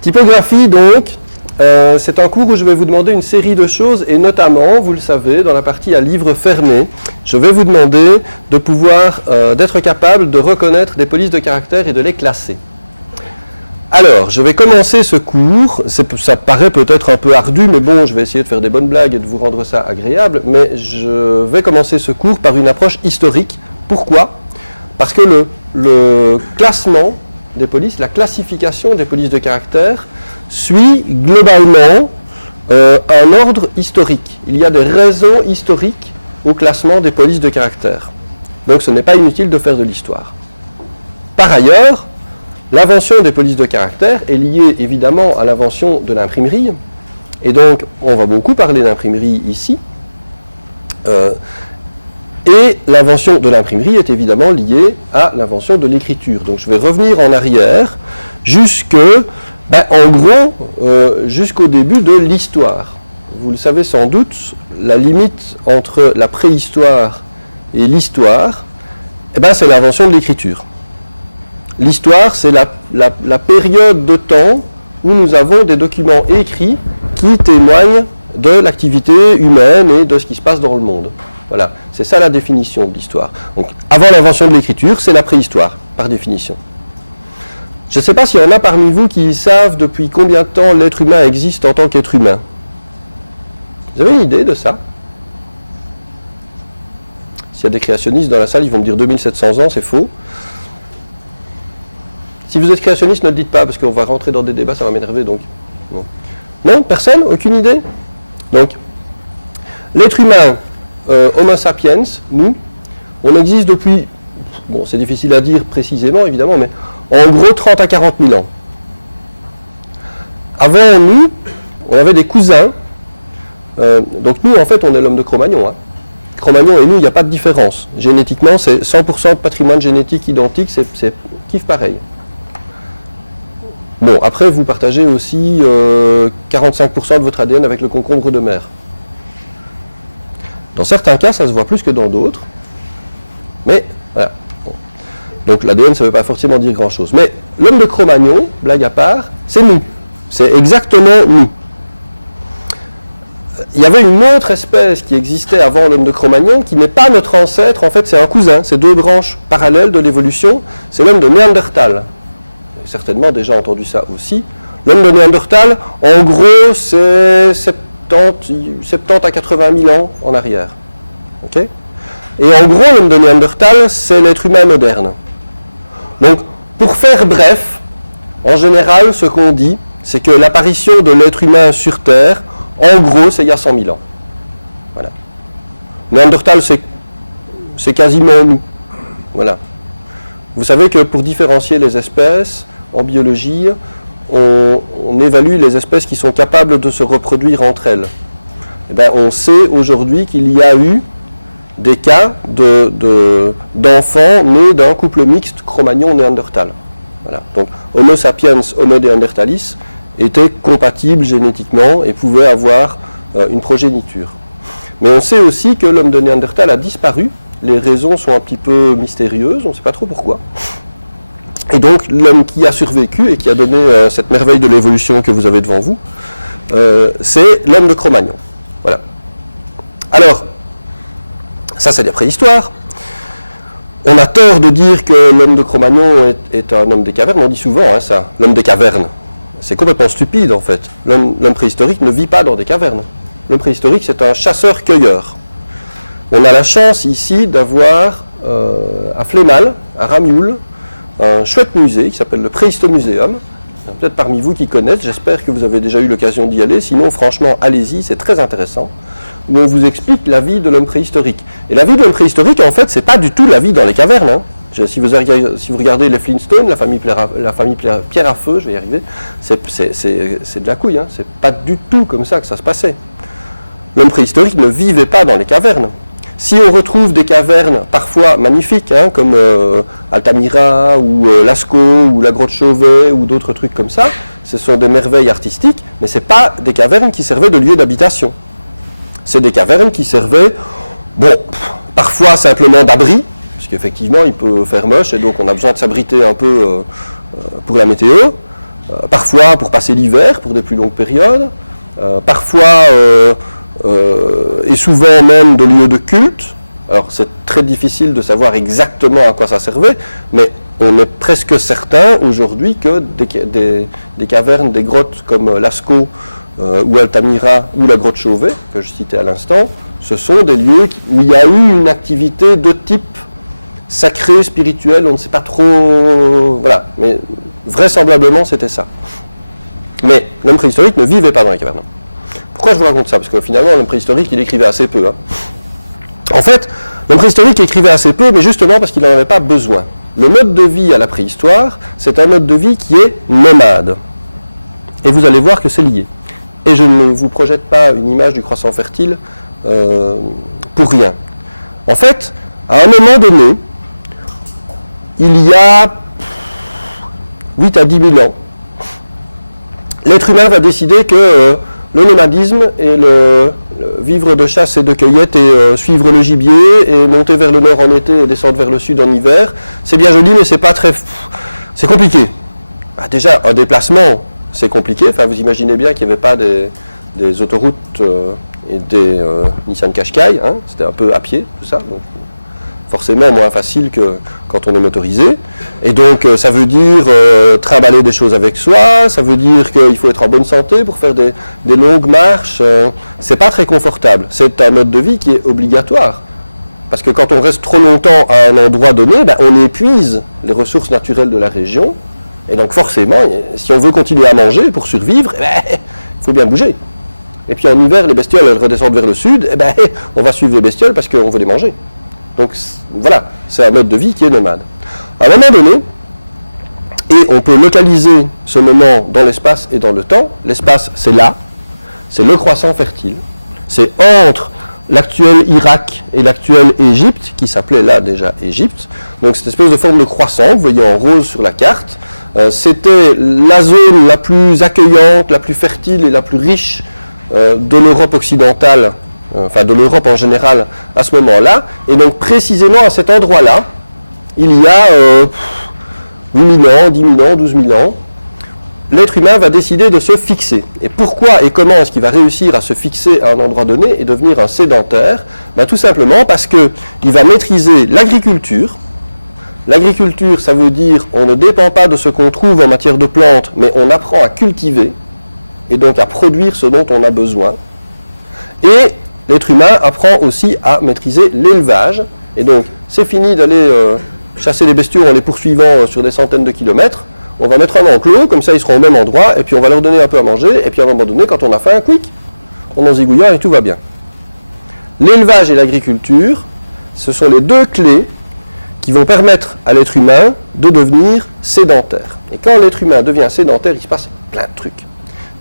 Typographie, donc, c'est un cours où je vais vous demander une série de choses, et notamment, vous le savez, dans la partie à livre fermé, je vais vous demander de pouvoir, d'être capable de reconnaître des polices de caractère et de les classer. Alors, je vais commencer ce cours, ça paraît peut-être un peu ardu, mais bon, je vais essayer de faire des bonnes blagues et de vous rendre ça agréable, mais je vais commencer ce cours par une approche historique. Pourquoi ? Parce que le classement des polices, la classification des polices de caractère, suit globalement un ordre historique. Il y a des raisons historiques au classement des polices de caractère. Donc ce n'est pas inutile de faire de l'histoire. Par ailleurs, l'invention des polices de caractère est liée évidemment à l'invention de l'imprimerie, et donc on va beaucoup parler d'imprimerie ici, et l'invention de l'imprimerie est évidemment liée à l'invention de l'écriture. Donc je vais revenir en arrière en gros, jusqu'au début de l'histoire. Vous le savez sans doute, la limite entre la préhistoire et l'histoire, c'est l'invention de l'écriture. L'histoire, c'est la période de temps où nous avons des documents écrits qui témoignent de l'activité humaine et de ce qui se passe dans le monde. Voilà, c'est ça la définition de l'histoire. Donc, avant l'invention de l'écriture, c'est la préhistoire, par définition. Je ne sais pas s'il y en a parmi vous qui savent depuis combien de temps l'être humain existe en tant qu'être humain. Vous avez une idée de ça ? S'il y a des créationnistes dans la salle, ils vont me dire 2700 ans, c'est faux. Si vous êtes créationniste, ne le dites pas, parce qu'on va rentrer dans des débats, ça va m'énerver, donc... Non, personne ? Aucune idée ? Donc, l'être humain, Homo sapiens, nous, on existe depuis... Bon, c'est difficile à dire précisément, évidemment, mais en gros 30 à 40 000 ans. Avant nous, on avait des cousins. Donc nous, en fait, on est l'homme de Cro-Magnon. Hein. Cro-Magnon et nous, il n'y a pas de différence. Génétiquement, c'est 100% de patrimoine génétique identique, c'est kiff pareil. Bon, après, vous partagez aussi 45% de votre ADN avec le concombre de mer. Dans certains cas, ça se voit plus que dans d'autres. Mais, voilà. Bon. Donc l'ADN, ça ne veut pas forcément dire grand-chose. Mais l'homme de Cro-Magnon, blague à part, c'est nous. C'est exactement nous. Il y avait une autre espèce qui existait avant l'homme de Cro-Magnon, qui n'est pas notre ancêtre, en fait c'est un cousin, c'est deux branches parallèles de l'évolution, c'est l'homme de Néandertal. Vous avez certainement déjà entendu ça aussi. L'homme de Néandertal, en gros, c'est 70 à 80 000 ans en arrière. Okay ? Et en gros, l'homme de Néandertal, c'est l'être humain moderne. Donc, pour faire bref, en général, ce qu'on dit, c'est que l'apparition de l'être humain sur Terre, en gros, c'est il y a 100 000 ans. Voilà. Néandertal, c'est quasiment nous. Voilà. Vous savez que pour différencier les espèces, en biologie, on évalue les espèces qui sont capables de se reproduire entre elles. Eh bien, on sait aujourd'hui qu'il y a eu des cas d'enfants nés d'un couple mixte Cro-Magnon-Néandertal. Voilà. Donc, Homo sapiens, Homo neanderthalis étaient compatibles génétiquement et pouvaient avoir une progéniture. Mais on sait aussi que l'homme de Néandertal a disparu. Les raisons sont un petit peu mystérieuses, on ne sait pas trop pourquoi. Et donc, l'homme qui a survécu et qui a donné cette merveille de l'évolution que vous avez devant vous, c'est l'homme de Cro-Magnon. Voilà. Alors, ça c'est la préhistoire. On a tort de dire que l'homme de Cro-Magnon est un homme des cavernes, on dit souvent ça, l'homme des cavernes. C'est complètement stupide en fait. L'homme préhistorique ne vit pas dans des cavernes. L'homme préhistorique c'est un chasseur-cueilleur. On a la chance ici d'avoir à Flémal, à Ramioul, un chouette musée qui s'appelle le Préhistomuséum. Il y en a peut-être parmi vous qui connaissent, j'espère que vous avez déjà eu l'occasion d'y aller, sinon franchement allez-y, c'est très intéressant. Où on vous explique la vie de l'homme préhistorique. Et la vie de l'homme préhistorique, en fait, c'est pas du tout la vie dans les cavernes. Hein. Si vous regardez les Flintstones, la famille Pierre à Feu, je vais y arriver, c'est de la couille. Hein. C'est pas du tout comme ça que ça se passait. L'homme préhistorique ne vivait pas dans les cavernes. Si on retrouve des cavernes parfois magnifiques, hein, comme Altamira ou Lascaux ou la grotte Chauvet ou d'autres trucs comme ça, ce sont des merveilles artistiques, mais ce n'est pas des cavernes qui servaient de lieu d'habitation. C'est des cavernes qui servaient, parfois simplement d'abri, parce qu'effectivement il peut faire moche et donc on a besoin de s'abriter un peu pour la météo, parfois pour passer l'hiver, pour des plus longues périodes, parfois et souvent même de lieux de culte. Alors c'est très difficile de savoir exactement à quoi ça servait, mais on est presque certain aujourd'hui que des cavernes, des grottes comme Lascaux ou Altamira ou la grotte Chauvet, que je citais à l'instant, ce sont des lieux où il y a eu une activité de type sacré, spirituel, on ne sait pas trop, voilà, mais vraisemblablement c'était ça. Mais l'homme préhistorique ne vivait pas dans les cavernes. Pourquoi je vous raconte ça? Parce que finalement l'homme préhistorique il écrivait assez peu. En fait, l'homme préhistorique écrivait assez peu, mais justement parce qu'il n'en avait pas besoin. Le mode de vie à la préhistoire, c'est un mode de vie qui est nomade. Et vous allez voir que c'est lié. Et je ne vous projette pas une image du croissant fertile pour rien. En fait, à un moment donné, il y a 8 à 10 000 ans, l'être humain va décider que le nomadisme et le vivre de chasse et de cueillette et suivre le gibier et monter vers le nord en été et descendre vers le sud en hiver, c'est bien joli mais c'est pas très... c'est compliqué. Bah, déjà, un déplacement, c'est compliqué. Enfin, vous imaginez bien qu'il n'y avait pas des autoroutes et des Nissan Qashqai, hein. C'était un peu à pied, tout ça. Donc, forcément moins facile que quand on est motorisé. Et donc ça veut dire trimballer des choses avec soi, ça veut dire qu'il faut être en bonne santé pour faire des longues marches. C'est pas très confortable. C'est un mode de vie qui est obligatoire. Parce que quand on reste trop longtemps à un endroit donné, ben, on épuise les ressources naturelles de la région. Et donc forcément, si on veut continuer à manger pour survivre, il faut bien bouger. Et puis en hiver, les bestioles elles redescendent vers le sud, et ben, on va suivre les bestioles parce qu'on veut les manger. Donc voilà, c'est un mode de vie qui est nomade. À un moment donné, et on peut localiser ce moment dans l'espace et dans le temps, l'espace c'est là, c'est le croissant fertile, c'est entre l'actuel Irak et l'actuel Égypte, qui s'appelait là déjà Égypte, donc cette espèce de forme de croissant, vous voyez en rose sur la carte, c'était la zone la plus accueillante, la plus fertile et la plus riche de l'Europe occidentale, enfin de l'Europe en général à ce moment-là, et donc précisément à cet endroit-là, il y a 8 000 ans, 10 000 ans, 12 000 ans, l'être humain va décider de se fixer. Et pourquoi et comment est-ce qu'il va réussir à se fixer à un endroit donné et devenir un sédentaire? Ben, tout simplement parce qu'il va maîtriser l'agriculture. L'agriculture, ça veut dire on ne dépend pas de ce qu'on trouve en matière de plantes, mais on apprend à cultiver, et donc à produire ce dont on a besoin. Et l'être humain apprend aussi à maîtriser l'élevage, et donc c'est fini d'aller chasser les bestiaux en les poursuivant sur des centaines de kilomètres. On va mettre un enclos, comme ça ils seront au même endroit, et puis on va leur donner un peu à manger, et puis à un moment donné, quand on a faim, quick, on en zigouille et tout va bien. L'élevage et l'agriculture, ce sont les deux clés qui vont permettre à l'être humain de devenir sédentaire. Et quand l'être humain devient sédentaire, il se passe plein de trucs.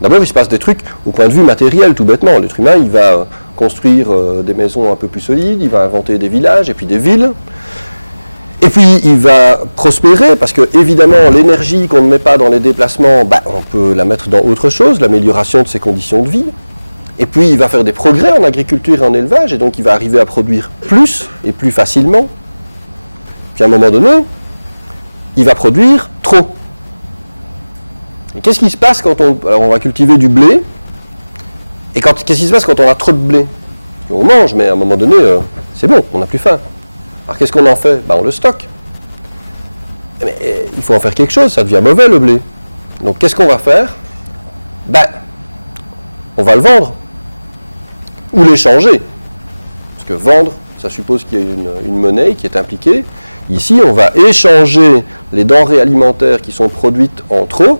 D'abord, il se passe des trucs au point de vue matériel, tout bêtement. L'être humain, il va construire des maisons un peu plus solides, il va inventer des villages et puis des villes. Et puis, il va prospérer, parce que, évidemment, l'énergie qu'on ne met pas dans les déplacements, on peut la mettre dans autre chose, l'amélioration de ses conditions de vie. Et puis, il va faire des progrès en agriculture et en élevage, et donc il va arriver à produire plus et plus facilement. Puis, à un moment donné, il va produire trop. Et qu'est-ce qui se passe quand on va cultiver du blé? Et qu'est-ce qui se passe quand on a trop de blé? On mange, mais à un moment donné, c'est bon, on n'a plus faim. Alors qu'est-ce qu'on en fait? On le stocke. Mais il faut en faire quelque chose, ça devient mauvais le blé. Donc qu'est-ce qu'on va faire? On va le vendre. Ou l'échanger. Parce que vendre, ça suppose qu'il y a une monnaie qui est impliquée. Ici, on va échanger les denrées alimentaires qui sont produites en trop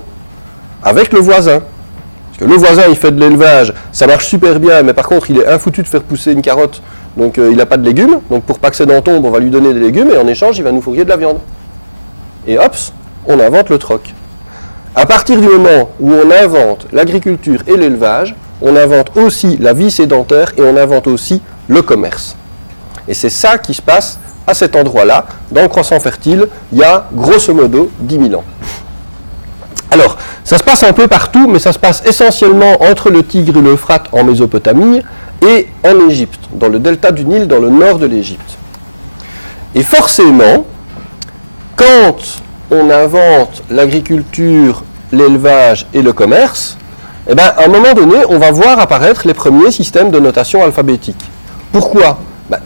avec le voisin. Parce que le voisin, il fait de l'élevage, ça marche super bien, mais par contre, il est infoutu de faire pousser une carotte, donc il n'a pas de légumes. Donc pour pas que ça en tombe, on va lui donner des légumes, et en échange, il va nous fourguer de la viande. Et hop, on invente le troc. À partir du moment où on invente l'agriculture et l'élevage, on invente aussi la vie sédentaire, et on invente aussi le commerce. Et c'est ça qui se passe à cet endroit-là, dans le croissant fertile, il y a grosso modo 10 000 ans. Alors, ça se passe un peu partout, mais ça se passe essentiellement entre le Tigre et l'Euphrate en Mésopotamie et en Égypte, dans le delta du Nil, dans le nord de l'Égypte. Et forcément, quand on invente l'agriculture l'élevage et le commerce, eh bien, à un moment donné, on va voir apparaître les premiers systèmes de notation alphabétique. Pourquoi ?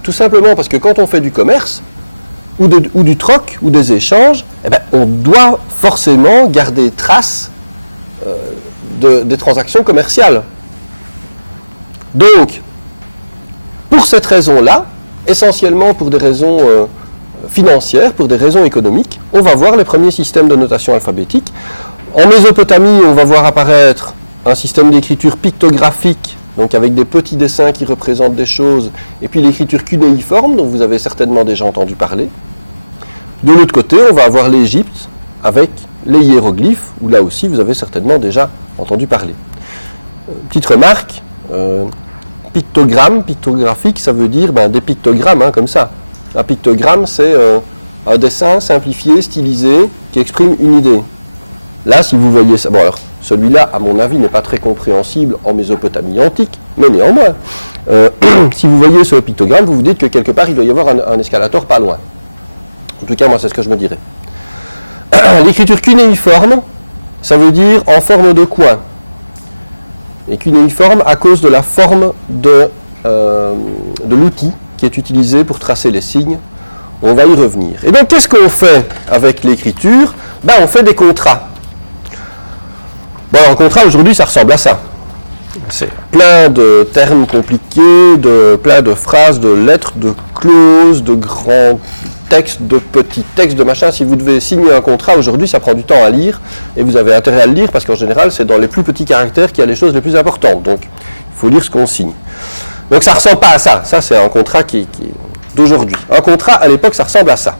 Tout simplement parce que quand on fait du commerce, ou du troc, ou des échanges, eh bien, on doit forcément garder trace des transactions commerciales. Donc, pour cette raison-là, essentiellement pour des raisons financières, pour des raisons économiques, on va voir les premiers systèmes de notation alphabétique. En Mésopotamie, on va voir apparaître un système d'écriture pictographique, donc avec des petits dessins qui représentent des choses, et puis l'écriture cunéiforme, dont vous avez certainement déjà entendu parler. De l'autre côté, on va avoir l'Égypte avec les hiéroglyphes, où là aussi vous avez certainement déjà entendu parler. Petite remarque, pictogramme, pictographique, ça veut dire des pictogrammes, comme ça. Un pictogramme, c'est un dessin simplifié, stylisé, qui exprime une idée. Là, si vous voyez ça, bon alors, celui-là, à mon avis, n'est pas très compréhensible en Mésopotamie antique, mais néanmoins, si vous voyez ce pictogramme, vous vous dites que quelque part, il doit y avoir un escalator pas loin. En tout cas, moi, c'est ce que je me dirais. L'écriture cunéiforme, ça veut dire en forme de coin. Et cunéiforme à cause de la forme de l'outil qui est utilisé pour tracer les signes. On va y revenir. Et donc, qu'est-ce qu'on fait avec l'écriture ? On fait des contrats. Bon, un contrat, aujourd'hui, ça ressemble à ça. C'est plein de termes compliqués, plein de phrases, de lettres, de clauses, de grands textes, de petits textes, de machin. Si vous devez signer un contrat, aujourd'hui, ça prend du temps à lire, et vous avez intérêt à le lire, parce qu'en général, c'est dans les plus petits caractères qu'il y a les choses les plus importantes. Donc, il faut lire ce qu'on signe. Donc, ça ne ressemble pas à ça. Ça, c'est un contrat qui est d'aujourd'hui. Un contrat, à l'époque, ça ressemble à ça.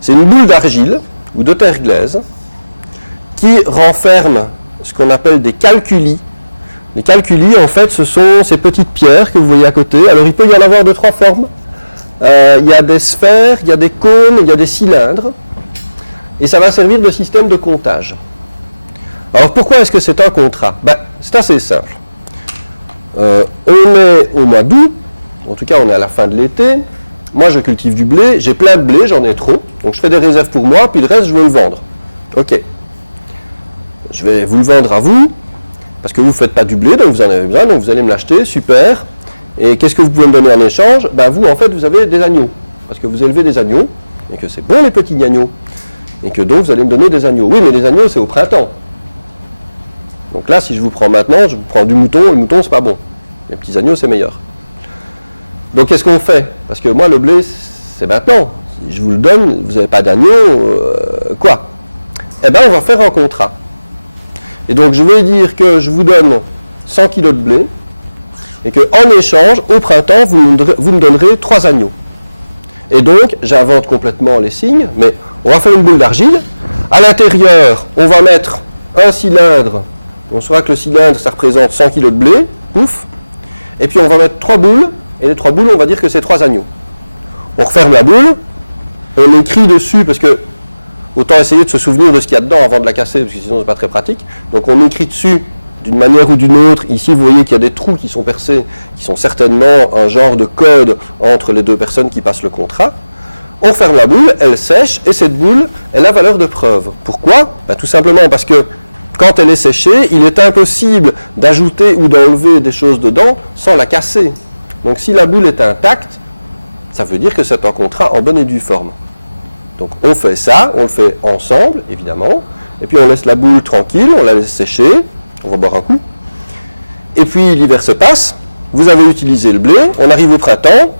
C'est une boule d'argile, ou de terre glaise, qui renferme ce qu'on appelle des calculis. Les calculis, en fait, ce sont ces petites pierres que vous voyez à côté. Alors, il peut y en avoir de trois formes. Il y a des sphères, il y a des cônes, il y a des cylindres. Et ça va servir de système de comptage. Alors, pourquoi est-ce que c'est un contrat ? C'est assez simple. On est au mois d'août, en tout cas, on est à la fin de l'été. Moi, je cultive du blé, j'ai plein de blé, j'en ai trop. Donc, je fais des réserves pour moi, puis le reste, je veux le vendre. OK. Je vais vous le vendre à vous, parce que vous ne faites pas du blé, donc vous en avez besoin, donc vous allez me l'acheter, super. Et qu'est-ce que vous pouvez me donner en échange ? Vous, en fait, vous avez des agneaux, parce que vous élevez des agneaux, et que c'est bon les petits agneaux, et que donc vous allez me donner des agneaux. Oui, mais les agneaux, c'est au printemps. Donc là, si je vous prends maintenant, je vous prends du mouton, le mouton, c'est pas bon. Les petits agneaux, c'est meilleur. Donc qu'est-ce qu'on fait ? Parce que moi, le blé, c'est maintenant. Si je vous le donne, vous n'avez pas d'agneau, quoi ? On va faire un contrat. Et donc, je vais dire que je vous donne 100 kg de blé et qu'en échange, au printemps, vous me donnerez 3 agneaux. Et donc, j'invente complètement les signes, mais on va faire une boule d'argile. À l'intérieur, on va mettre un cylindre. On saura que le cylindre, ça représente 100 kg de blé, pouf. Et puis, on va mettre 3 boules, et les 3 boules, on va dire que c'est 3 agneaux. On referme la boule, on écrit dessus, parce que autant essayer de se souvenir de ce qu'il y a dedans avant de la casser, parce que sinon c'est pas très pratique. Donc on écrit dessus d'une manière ou d'une autre. Ici vous voyez qu'il y a des trous qui sont percés, qui sont certainement un genre de code entre les deux personnes qui passent le contrat. On ferme la boule, elle sèche, et cette boule, elle a valeur de preuve. Pourquoi ? Tout simplement parce que quand elle est séchée, il est impossible d'ajouter ou d'enlever des choses dedans sans la casser. Donc si la boule est intacte, ça veut dire que c'est un contrat en bonne et due forme. Donc on fait ça, on le fait ensemble, évidemment, et puis on laisse la boule tranquille, on la laisse sécher, on va boire un coup, et puis l'hiver se passe, vous avez utilisé le blé, on arrive au printemps,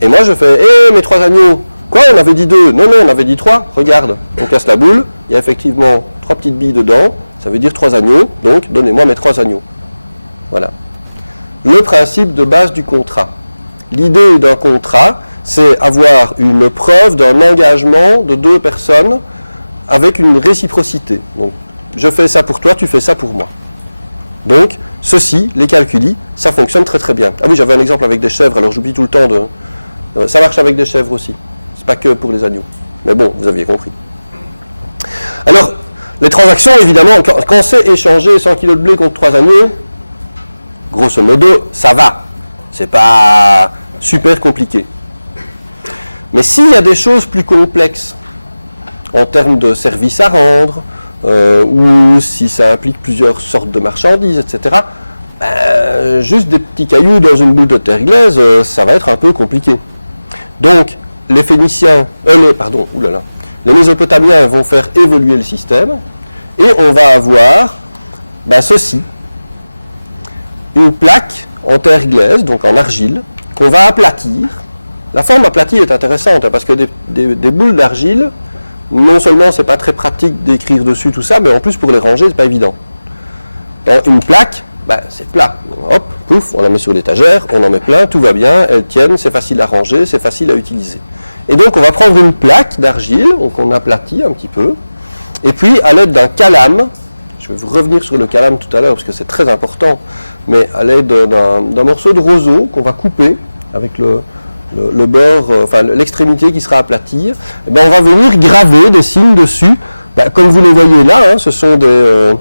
et moi je fais « mes 3 agneaux !» Quoi, on avait dit 2 ? Non, on avait dit 3, regarde, on casse la boule, il y a effectivement 3 petites billes dedans, ça veut dire 3 agneaux, donc donnez-moi mes 3 agneaux. Voilà. Le principe de base du contrat. L'idée d'un contrat, c'est avoir une preuve d'un engagement de 2 personnes avec une réciprocité. Donc, je fais ça pour toi, tu fais ça pour moi. Donc, ceci, les calculis, ça fonctionne très très bien. Ah oui, j'avais un exemple avec des chèvres, alors j'oublie tout le temps de... ça marche avec des chèvres aussi. C'est pas que pour les agneaux. Mais bon, vous aviez compris. Alors, les transactions, évidemment, quand c'est échanger 100 kg de blé contre 3 agneaux, grosso modo, ça va. C'est pas super compliqué. Mais s'il y a des choses plus complexes, en termes de services à rendre, ou si ça implique plusieurs sortes de marchandises, etc., juste des petits cailloux dans une boule de terre glaise, ça va être un peu compliqué. Donc, les Phéniciens, les Mésopotamiens vont faire évoluer le système, et on va avoir ceci, une plaque en terre glaise, donc en argile, qu'on va aplatir. La forme aplatie est intéressante, parce que des boules d'argile, non seulement c'est pas très pratique d'écrire dessus tout ça, mais en plus pour les ranger, c'est pas évident. Dans une plaque, c'est plat. Hop, pouf, on la met sur l'étagère, on en met plein, tout va bien, elles tiennent, c'est facile à ranger, c'est facile à utiliser. Et donc on va prendre une plaque d'argile, donc on aplatit un petit peu, et puis à l'aide d'un calame, je vais vous revenir sur le calame tout à l'heure parce que c'est très important, mais à l'aide d'un morceau de roseau qu'on va couper avec le bord, l'extrémité qui sera aplatie, on va venir graver des signes dessus, comme vous les voyez là, ce sont des...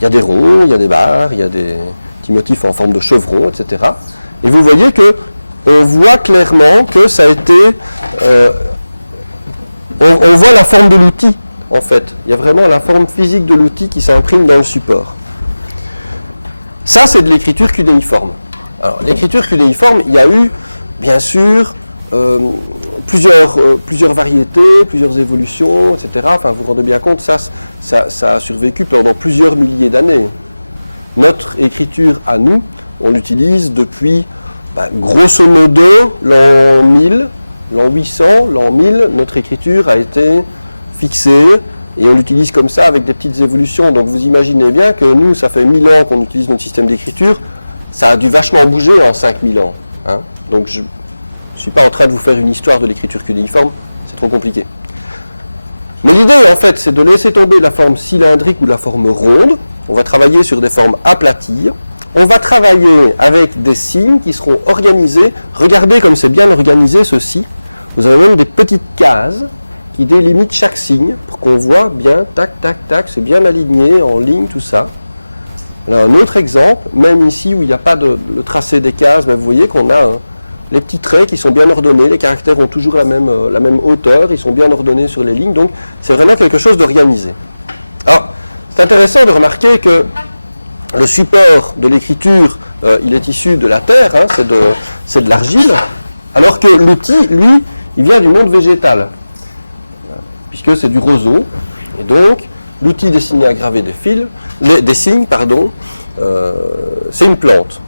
il y a des ronds, il y a des barres, il y a des petits motifs en forme de chevron, etc. Et vous voyez qu'on voit clairement que ça a été... on voit la forme de l'outil, en fait. Il y a vraiment la forme physique de l'outil qui s'imprime dans le support. Ça, c'est de l'écriture cunéiforme. Alors, l'écriture cunéiforme, il y a eu, bien sûr, plusieurs variétés, plusieurs évolutions, etc. Enfin, vous vous rendez bien compte, ça a survécu pendant plusieurs milliers d'années. Notre écriture à nous, on l'utilise depuis, grosso modo, l'an 1000, l'an 800, l'an 1000, notre écriture a été fixée et on l'utilise comme ça avec des petites évolutions. Donc vous imaginez bien que nous, ça fait 1000 ans qu'on utilise notre système d'écriture, ça a dû vachement bouger en 5000 ans. Hein. Donc je ne suis pas en train de vous faire une histoire de l'écriture cunéiforme, c'est trop compliqué. Mais l'idée, en fait, c'est de laisser tomber la forme cylindrique ou la forme ronde. On va travailler sur des formes aplaties. On va travailler avec des signes qui seront organisés. Regardez comme c'est bien organisé, ceci. Vous avez même des petites cases qui délimitent chaque signe pour qu'on voit bien, tac, tac, tac, c'est bien aligné, en ligne, tout ça. Là, un autre exemple, même ici où il n'y a pas le tracé des cases, vous voyez qu'on a les petits traits qui sont bien ordonnés, les caractères ont toujours la même hauteur, ils sont bien ordonnés sur les lignes, donc c'est vraiment quelque chose d'organisé. Alors, c'est intéressant de remarquer que le support de l'écriture, il est issu de la terre, hein, c'est de l'argile, alors que l'outil, lui, il vient du monde végétal, puisque c'est du roseau, et donc l'outil destiné à graver des signes, c'est une plante.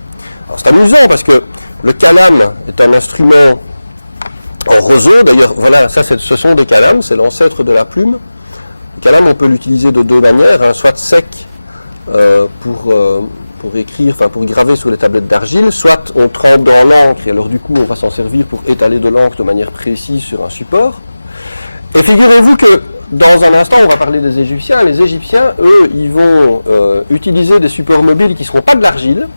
Alors c'est amusant parce que le calame est un instrument en roseau, d'ailleurs voilà, ce sont des calames, c'est l'ancêtre de la plume. Le calame, on peut l'utiliser de deux manières, hein, soit sec pour écrire, pour graver sur les tablettes d'argile, soit on trempe dans l'encre et alors du coup on va s'en servir pour étaler de l'encre de manière précise sur un support. Et figurez-vous que dans un instant, on va parler des Égyptiens. Les Égyptiens, eux, ils vont utiliser des supports mobiles qui ne seront pas de l'argile,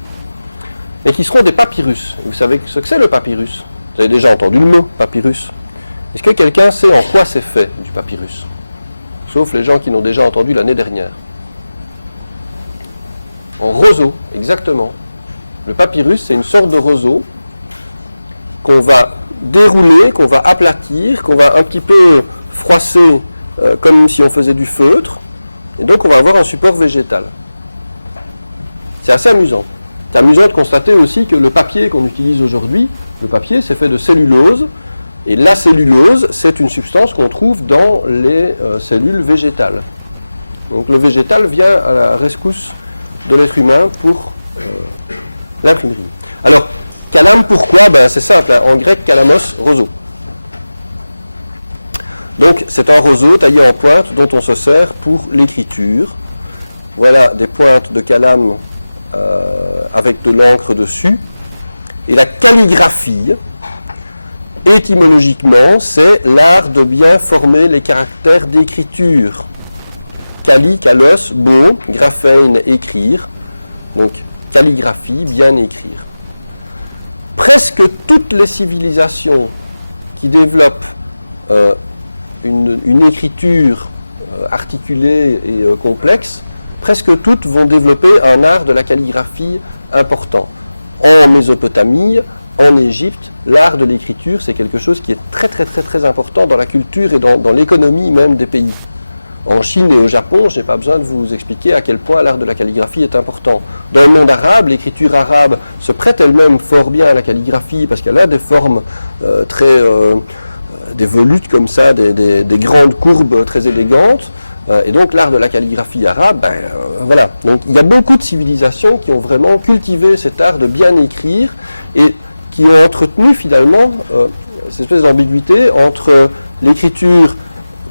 mais qui seront des papyrus. Et vous savez ce que c'est le papyrus? Vous avez déjà entendu le mot papyrus. Est-ce que quelqu'un sait en quoi c'est fait du papyrus? Sauf les gens qui l'ont déjà entendu l'année dernière. En roseau, exactement. Le papyrus, c'est une sorte de roseau qu'on va dérouler, qu'on va aplatir, qu'on va un petit peu froisser comme si on faisait du feutre, et donc on va avoir un support végétal. C'est assez amusant. C'est amusant de constater aussi que le papier qu'on utilise aujourd'hui, le papier, c'est fait de cellulose, et la cellulose, c'est une substance qu'on trouve dans les cellules végétales. Donc le végétal vient à la rescousse de l'être humain pour l'imprimerie. Alors, calame, pourquoi? C'est simple, hein, en grec, kalamos, roseau. Donc c'est un roseau taillé en pointe dont on se sert pour l'écriture. Voilà des pointes de calame avec de l'encre dessus. Et la calligraphie, étymologiquement, c'est l'art de bien former les caractères d'écriture. Calli, kalos, beau, graphein, écrire. Donc calligraphie, bien écrire. Presque toutes les civilisations qui développent une écriture articulée et complexe, presque toutes vont développer un art de la calligraphie important. En Mésopotamie, en Égypte, l'art de l'écriture, c'est quelque chose qui est très très très très important dans la culture et dans l'économie même des pays. En Chine et au Japon, je n'ai pas besoin de vous expliquer à quel point l'art de la calligraphie est important. Dans le monde arabe, l'écriture arabe se prête elle-même fort bien à la calligraphie parce qu'elle a des formes des volutes comme ça, des grandes courbes très élégantes. Et donc l'art de la calligraphie arabe, voilà. Donc il y a beaucoup de civilisations qui ont vraiment cultivé cet art de bien écrire et qui ont entretenu finalement cette espèce d'ambiguïté entre l'écriture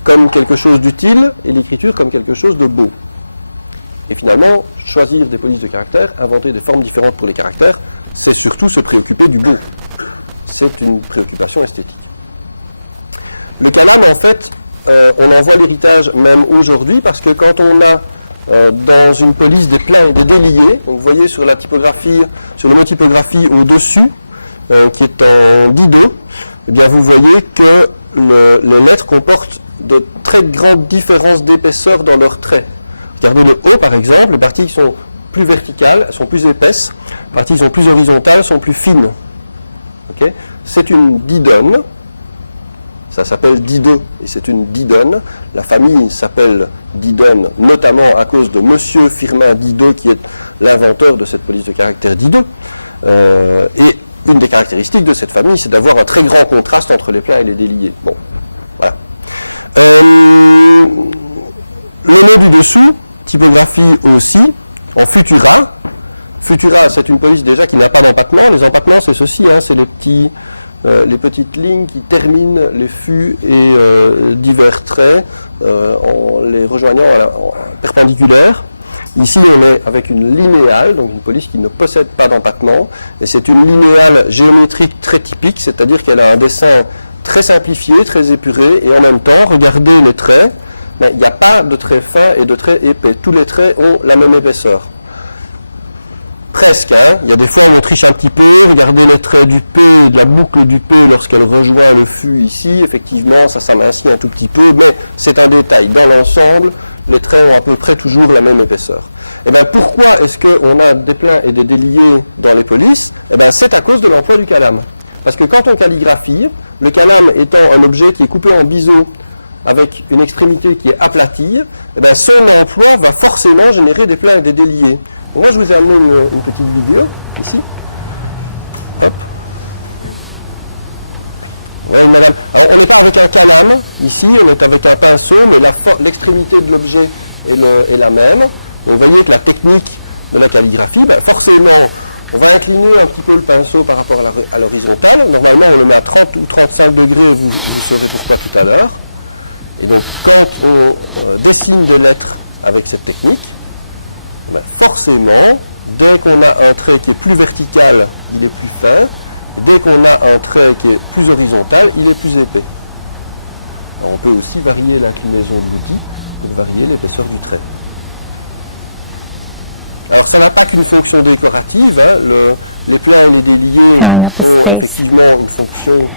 comme quelque chose d'utile et l'écriture comme quelque chose de beau. Et finalement, choisir des polices de caractère, inventer des formes différentes pour les caractères, c'est surtout se préoccuper du beau. C'est une préoccupation esthétique. Le kalam, en fait, on en voit l'héritage même aujourd'hui, parce que quand on a dans une police des pleins et des déliés, donc vous voyez sur la typographie, sur le mot typographie au-dessus, qui est en dido, eh bien vous voyez que les lettres comportent de très grandes différences d'épaisseur dans leurs traits. Regardez le haut par exemple, les parties qui sont plus verticales, elles sont plus épaisses, les parties qui sont plus horizontales sont plus fines. Okay, c'est une didone, ça s'appelle dido et c'est une didone. La famille s'appelle didone notamment à cause de Monsieur Firmin Didot qui est l'inventeur de cette police de caractère dido. Et une des caractéristiques de cette famille, c'est d'avoir un très grand contraste entre les pleins et les déliés. Bon, voilà. Le nom du dessous, typographie aussi, en Futura. Futura, c'est une police déjà qui n'a pas d'empattement. Les empattements, c'est ceci, hein, c'est les petites lignes qui terminent les fûts et divers traits en les rejoignant en perpendiculaire. Ici, on est avec une linéale, donc une police qui ne possède pas d'empattement, et c'est une linéale géométrique très typique, c'est-à-dire qu'elle a un dessin très simplifié, très épuré, et en même temps, regardez les traits, mais il n'y a pas de traits fins et de traits épais. Tous les traits ont la même épaisseur. Presque, hein. Il y a des fois où on triche un petit peu, regardez les traits du P, de la boucle du P lorsqu'elle rejoint le fût ici, effectivement ça s'amincit un tout petit peu, mais c'est un détail. Dans l'ensemble, les traits ont à peu près toujours la même épaisseur. Et bien pourquoi est-ce qu'on a des pleins et des déliés dans les polices? Et bien c'est à cause de l'emploi du kalam. Parce que quand on calligraphie, le kalam étant un objet qui est coupé en biseau avec une extrémité qui est aplatie, et bien son emploi va forcément générer des pleins et des déliés. Donc moi je vous ai amené une petite vidéo, ici. Hop. Ouais, madame. Alors on n'est pas avec un kalam, ici, on est avec un pinceau, mais l'extrémité de l'objet est la même. Donc vous voyez que la technique de la calligraphie, ben forcément, on va incliner un petit peu le pinceau par rapport à l'horizontale. Normalement on le met à 30 ou 35 degrés, vous saurez pourquoi tout à l'heure. Et donc quand on dessine des lettres avec cette technique, ben forcément, dès qu'on a un trait qui est plus vertical, il est plus fin, et dès qu'on a un trait qui est plus horizontal, il est plus épais. Alors on peut aussi varier l'inclinaison de l'outil pour varier l'épaisseur du trait. Alors ça n'a pas qu'une fonction décorative, hein. Les pleins et les déliés ont effectivement une fonction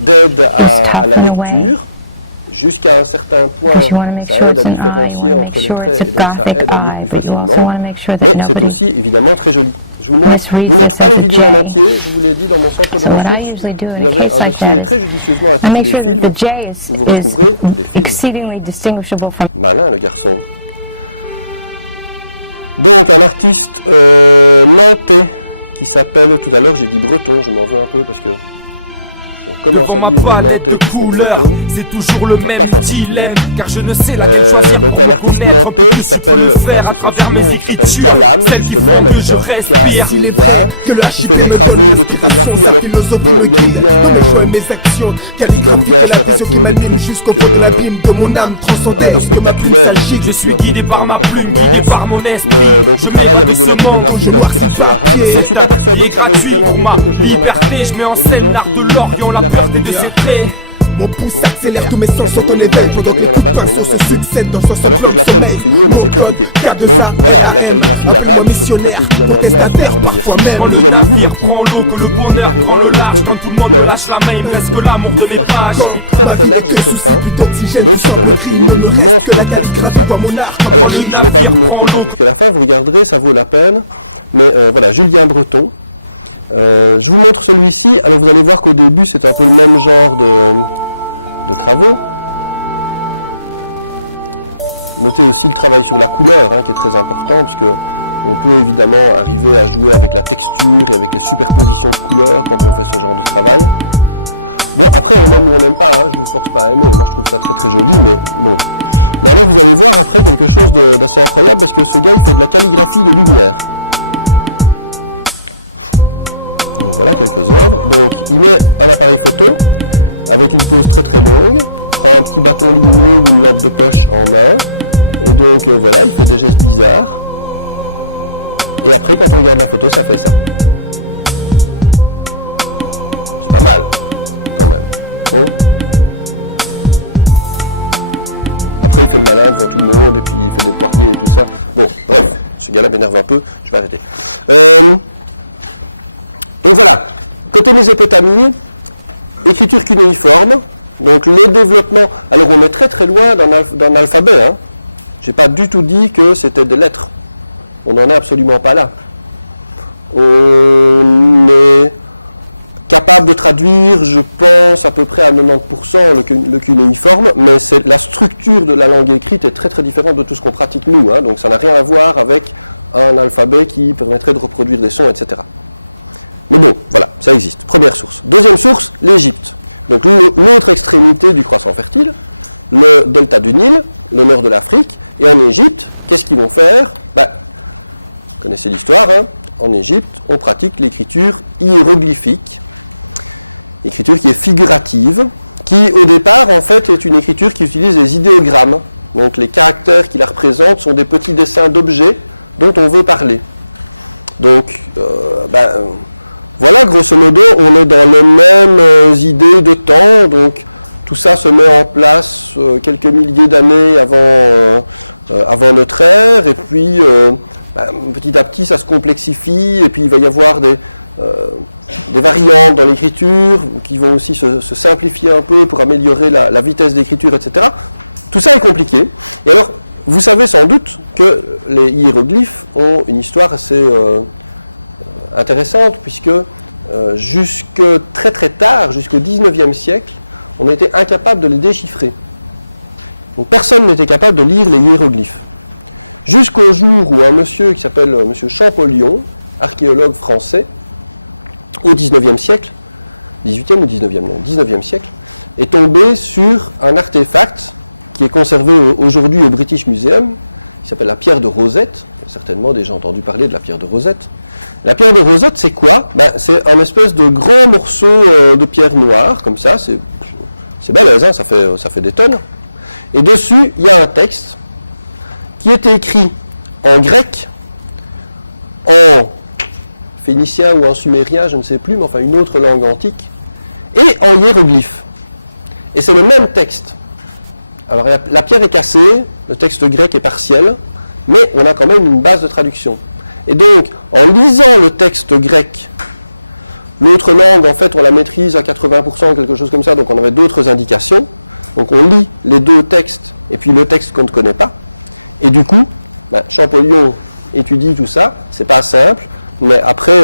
d'aide à la lecture. Jusqu'à un certain point, ça aide à différencier entre les traits et donc ça aide à lire plus facilement. Mais c'est aussi évidemment très joli. Je vous montre pas les vidéos en entier, je vous l'ai dit dans mon centre de ressources. Vous avez un dossier très judicieusement intitulé Films, où vous retrouverez tous les films. Malin le garçon. Donc un artiste nantais qui s'appelle, tout à l'heure j'ai dit breton, je m'en veux un peu parce que si on commence à dire les Nantais qui sont bretons, on ne va pas s'en sortir. Donc un artiste nantais qui s'appelle, enfin c'est son surnom, qui s'appelle Kalam justement, mais avec un K et des A, qui fait des travaux de typographie. Alors bon, il aime bien faire un peu des trucs un peu spectaculaires, donc c'est aussi un peu sous forme de performance. Mais donc il travaille avec de la typographie d'inspiration arabe. Je ne suis pas persuadé que ça veuille vraiment dire quelque chose en arabe. Il y a des gens qui pratiquent l'arabe écrit ici. Bon, chaque année, je demande, chaque année il y en a pas, ça m'énerve un peu. Il va falloir que je l'apprenne pour finir, mais c'est compliqué. Donc voilà, la calligraphie arabe se prête évidemment bien à ce genre d'exercice. Et vous avez vu l'outil qu'il utilise, c'est carrément une espèce de petite planche, c'est petit bout de plastique, mais c'est très très large et très fin. Et donc ça permet de créer des immenses contrastes comme ça. Alors, je ne vais pas vous montrer ça jusqu'à la fin, vous regarderez, ça vaut la peine. Mais voilà, Julien Breton. Je vous montre celui-ci. Alors vous allez voir qu'au début c'est un peu le même genre de travaux. Notez aussi le travail sur la couleur, hein, qui est très important, parce que on peut évidemment arriver à jouer avec la texture et avec les superpositions de couleurs quand on fait ce genre de travail. Bon, après, on aime ou on n'aime pas, hein, je ne vous force pas à aimer, moi je trouve ça très très joli, mais bon. Mais alors vous allez voir après quelque chose d'assez incroyable, parce que ce gars, il fait de la calligraphie de lumière. Donc voilà quelques œuvres. Donc il met un appareil photo, avec une pose très très longue, prend un petit bâton lumineux ou une lampe de poche en main, et donc voilà, il fait des gestes bizarres. Et après, quand on regarde la photo, ça fait ça. C'est pas mal, quand même. Bon. Après, il fait le malin devant tout le monde, et puis il fait des poiriers et tout ça. Bon, bref, ce gars-là m'énerve un peu, je vais arrêter. Donc voilà, côté Mésopotamie, écriture cunéiforme, donc le développement. Alors on est très très loin d'un alphabet, hein. J'ai pas du tout dit que c'était des lettres. On n'en est absolument pas là. On est capable de traduire, je pense, à peu près à 90% le cunéiforme, mais la structure de la langue écrite est très très différente de tout ce qu'on pratique nous, hein, donc ça n'a rien à voir avec un alphabet qui permettrait de reproduire des sons, etc. Mais bon, voilà, ça existe. Première source. Deuxième source, l'Égypte. Donc l'autre extrémité du croissant fertile, le delta du Nil, le nord de l'Afrique, et en Égypte, qu'est-ce qu'ils vont faire ? Vous connaissez l'histoire, hein. En Égypte, on pratique l'écriture hiéroglyphique, écriture qui est figurative, qui au départ en fait est une écriture qui utilise les idéogrammes. Donc les caractères qui la représentent sont des petits dessins d'objets dont on veut parler. Donc voilà, grosso modo, on est dans les mêmes idées de temps, donc tout ça se met en place quelques milliers d'années avant notre ère, et puis petit à petit ça se complexifie, et puis il va y avoir des variantes dans l'écriture qui vont aussi se simplifier un peu pour améliorer la vitesse d'écriture, etc. Tout ça est compliqué. Et alors, vous savez sans doute que les hiéroglyphes ont une histoire assez intéressante, puisque jusque très très tard, jusqu'au 19e siècle, on était incapable de les déchiffrer. Donc personne n'était capable de lire les hiéroglyphes. Jusqu'au jour où un monsieur qui s'appelle monsieur Champollion, archéologue français, au 19e siècle, 18e ou 19e, non, 19e siècle, est tombé sur un artefact qui est conservé aujourd'hui au British Museum, qui s'appelle la pierre de Rosette. Vous avez certainement déjà entendu parler de la pierre de Rosette. La pierre de Rosette, c'est quoi ? C'est un espèce de grand morceau de pierre noire, comme ça, c'est balèze, hein, ça fait des tonnes. Et dessus, il y a un texte qui est écrit en grec, en phénicien ou en sumérien, je ne sais plus, mais enfin une autre langue antique, et en hiéroglyphe. Et c'est le même texte. Alors la pierre est cassée, le texte grec est partiel, mais on a quand même une base de traduction. Et donc, en lisant le texte grec, l'autre langue, en fait, on la maîtrise à 80%, quelque chose comme ça, donc on avait d'autres indications. Donc on lit les deux textes, et puis le texte qu'on ne connaît pas. Et du coup, Champollion étudie tout ça, c'est pas simple, mais après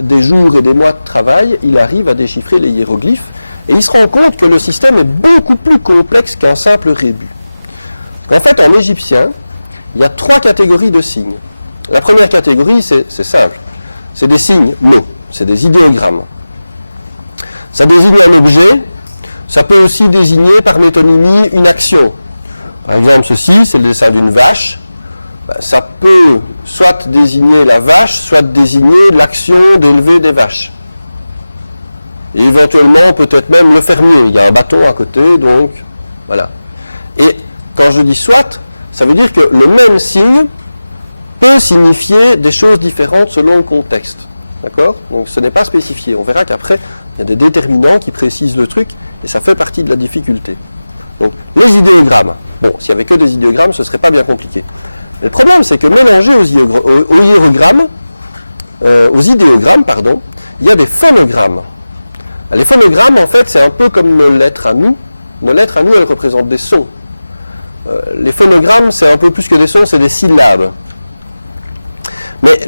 des jours et des mois de travail, il arrive à déchiffrer les hiéroglyphes, et il se rend compte que le système est beaucoup plus complexe qu'un simple rébus. En fait, en égyptien, il y a 3 catégories de signes. La première catégorie, c'est simple, c'est des signes mots, c'est des idéogrammes. Ça désigne un objet, ça peut aussi désigner par métonymie une action. Par exemple, ceci, c'est le dessin d'une vache. Ça peut soit désigner la vache, soit désigner l'action d'élever des vaches. Et éventuellement, peut-être même le fermier. Il y a un bâton à côté, donc voilà. Et quand je dis soit, ça veut dire que le même signe peut signifier des choses différentes selon le contexte. D'accord ? Donc ce n'est pas spécifié. On verra qu'après, il y a des déterminants qui précisent le truc, et ça fait partie de la difficulté. Donc les idéogrammes. Bon, s'il n'y avait que des idéogrammes, ce ne serait pas bien compliqué. Mais le problème, c'est que mélangé aux idéogrammes, il y a des phonogrammes. Les phonogrammes, en fait, c'est un peu comme nos lettres à nous. Nos lettres à nous, elles représentent des sons. Les phonogrammes, c'est un peu plus que des sons, c'est des syllabes. Mais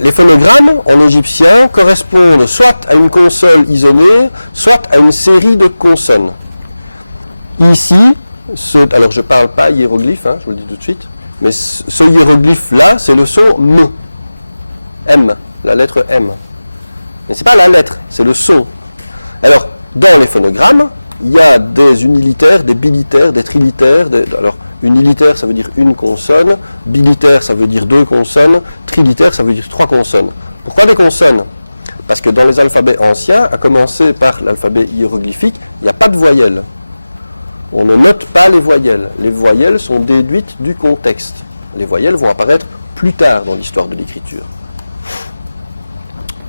les phonogrammes, en égyptien, correspondent soit à une consonne isonée, soit à une série de consonnes. Ici, alors je ne parle pas hiéroglyphe, hein, je vous le dis tout de suite, mais ce hiéroglyphe-là, c'est le son M. M, la lettre M. Mais ce n'est pas la lettre, c'est le son. Alors, dans les phonogrammes, il y a des unilitaires, des bilitaires, des trilitaires. Alors, unilitaire, ça veut dire une consonne. Bilitaire, ça veut dire deux consonnes. Trilitaire, ça veut dire trois consonnes. Pourquoi des consonnes? Parce que dans les alphabets anciens, à commencer par l'alphabet hiéroglyphique, il n'y a pas de voyelles. On ne note pas les voyelles. Les voyelles sont déduites du contexte. Les voyelles vont apparaître plus tard dans l'histoire de l'écriture.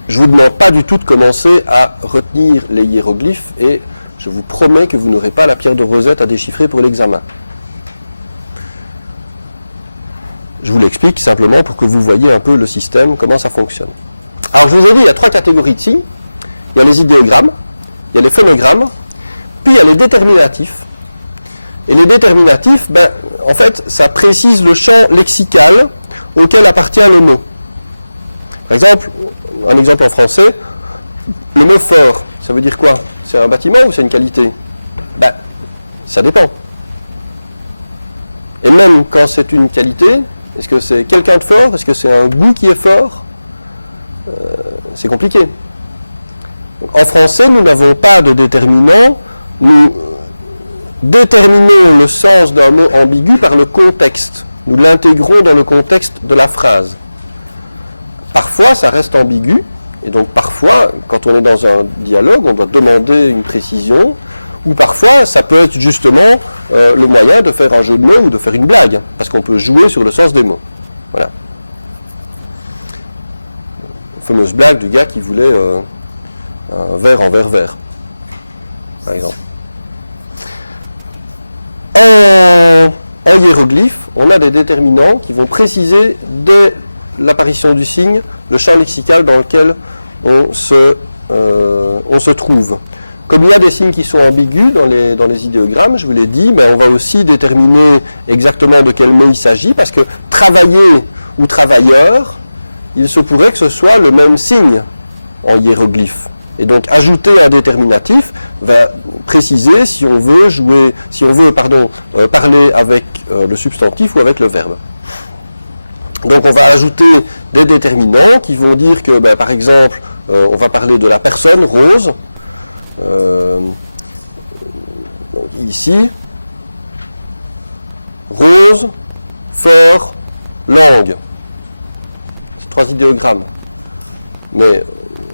Je ne vous demande pas du tout de commencer à retenir les hiéroglyphes et je vous promets que vous n'aurez pas la pierre de Rosette à déchiffrer pour l'examen. Je vous l'explique simplement pour que vous voyez un peu le système, comment ça fonctionne. Alors je vous ai dit, il y a trois catégories de signes. Il y a les idéogrammes, il y a les phonogrammes, puis il y a les déterminatifs. Et les déterminatifs, en fait, ça précise le champ lexical auquel appartient le mot. Par exemple, un exemple en français, le mot fort, ça veut dire quoi? C'est un bâtiment ou c'est une qualité? Ça dépend. Et même quand c'est une qualité, est-ce que c'est quelqu'un de fort? Est-ce que c'est un goût qui est fort? C'est compliqué. Donc, en français, nous n'avons pas de déterminant. Nous déterminons le sens d'un mot ambigu par le contexte. Nous l'intégrons dans le contexte de la phrase. Parfois, ça reste ambigu, et donc parfois, quand on est dans un dialogue, on doit demander une précision, ou parfois, ça peut être justement le moyen de faire un jeu de mots ou de faire une blague, parce qu'on peut jouer sur le sens des mots. Voilà. La fameuse blague du gars qui voulait un verre en verre, par exemple. En hiéroglyphe, on a des déterminants qui vont préciser dès l'apparition du signe le champ lexical dans lequel on se trouve. Comme il y a des signes qui sont ambigus dans les idéogrammes, je vous l'ai dit, on va aussi déterminer exactement de quel mot il s'agit, parce que travailler ou travailleur, il se pourrait que ce soit le même signe en hiéroglyphe. Et donc ajouter un déterminatif va préciser si on veut parler avec le substantif ou avec le verbe. Donc on va ajouter des déterminants qui vont dire que, par exemple, on va parler de la personne, Rose. Donc ici, rose, fort, langue. C'est trois idéogrammes. Mais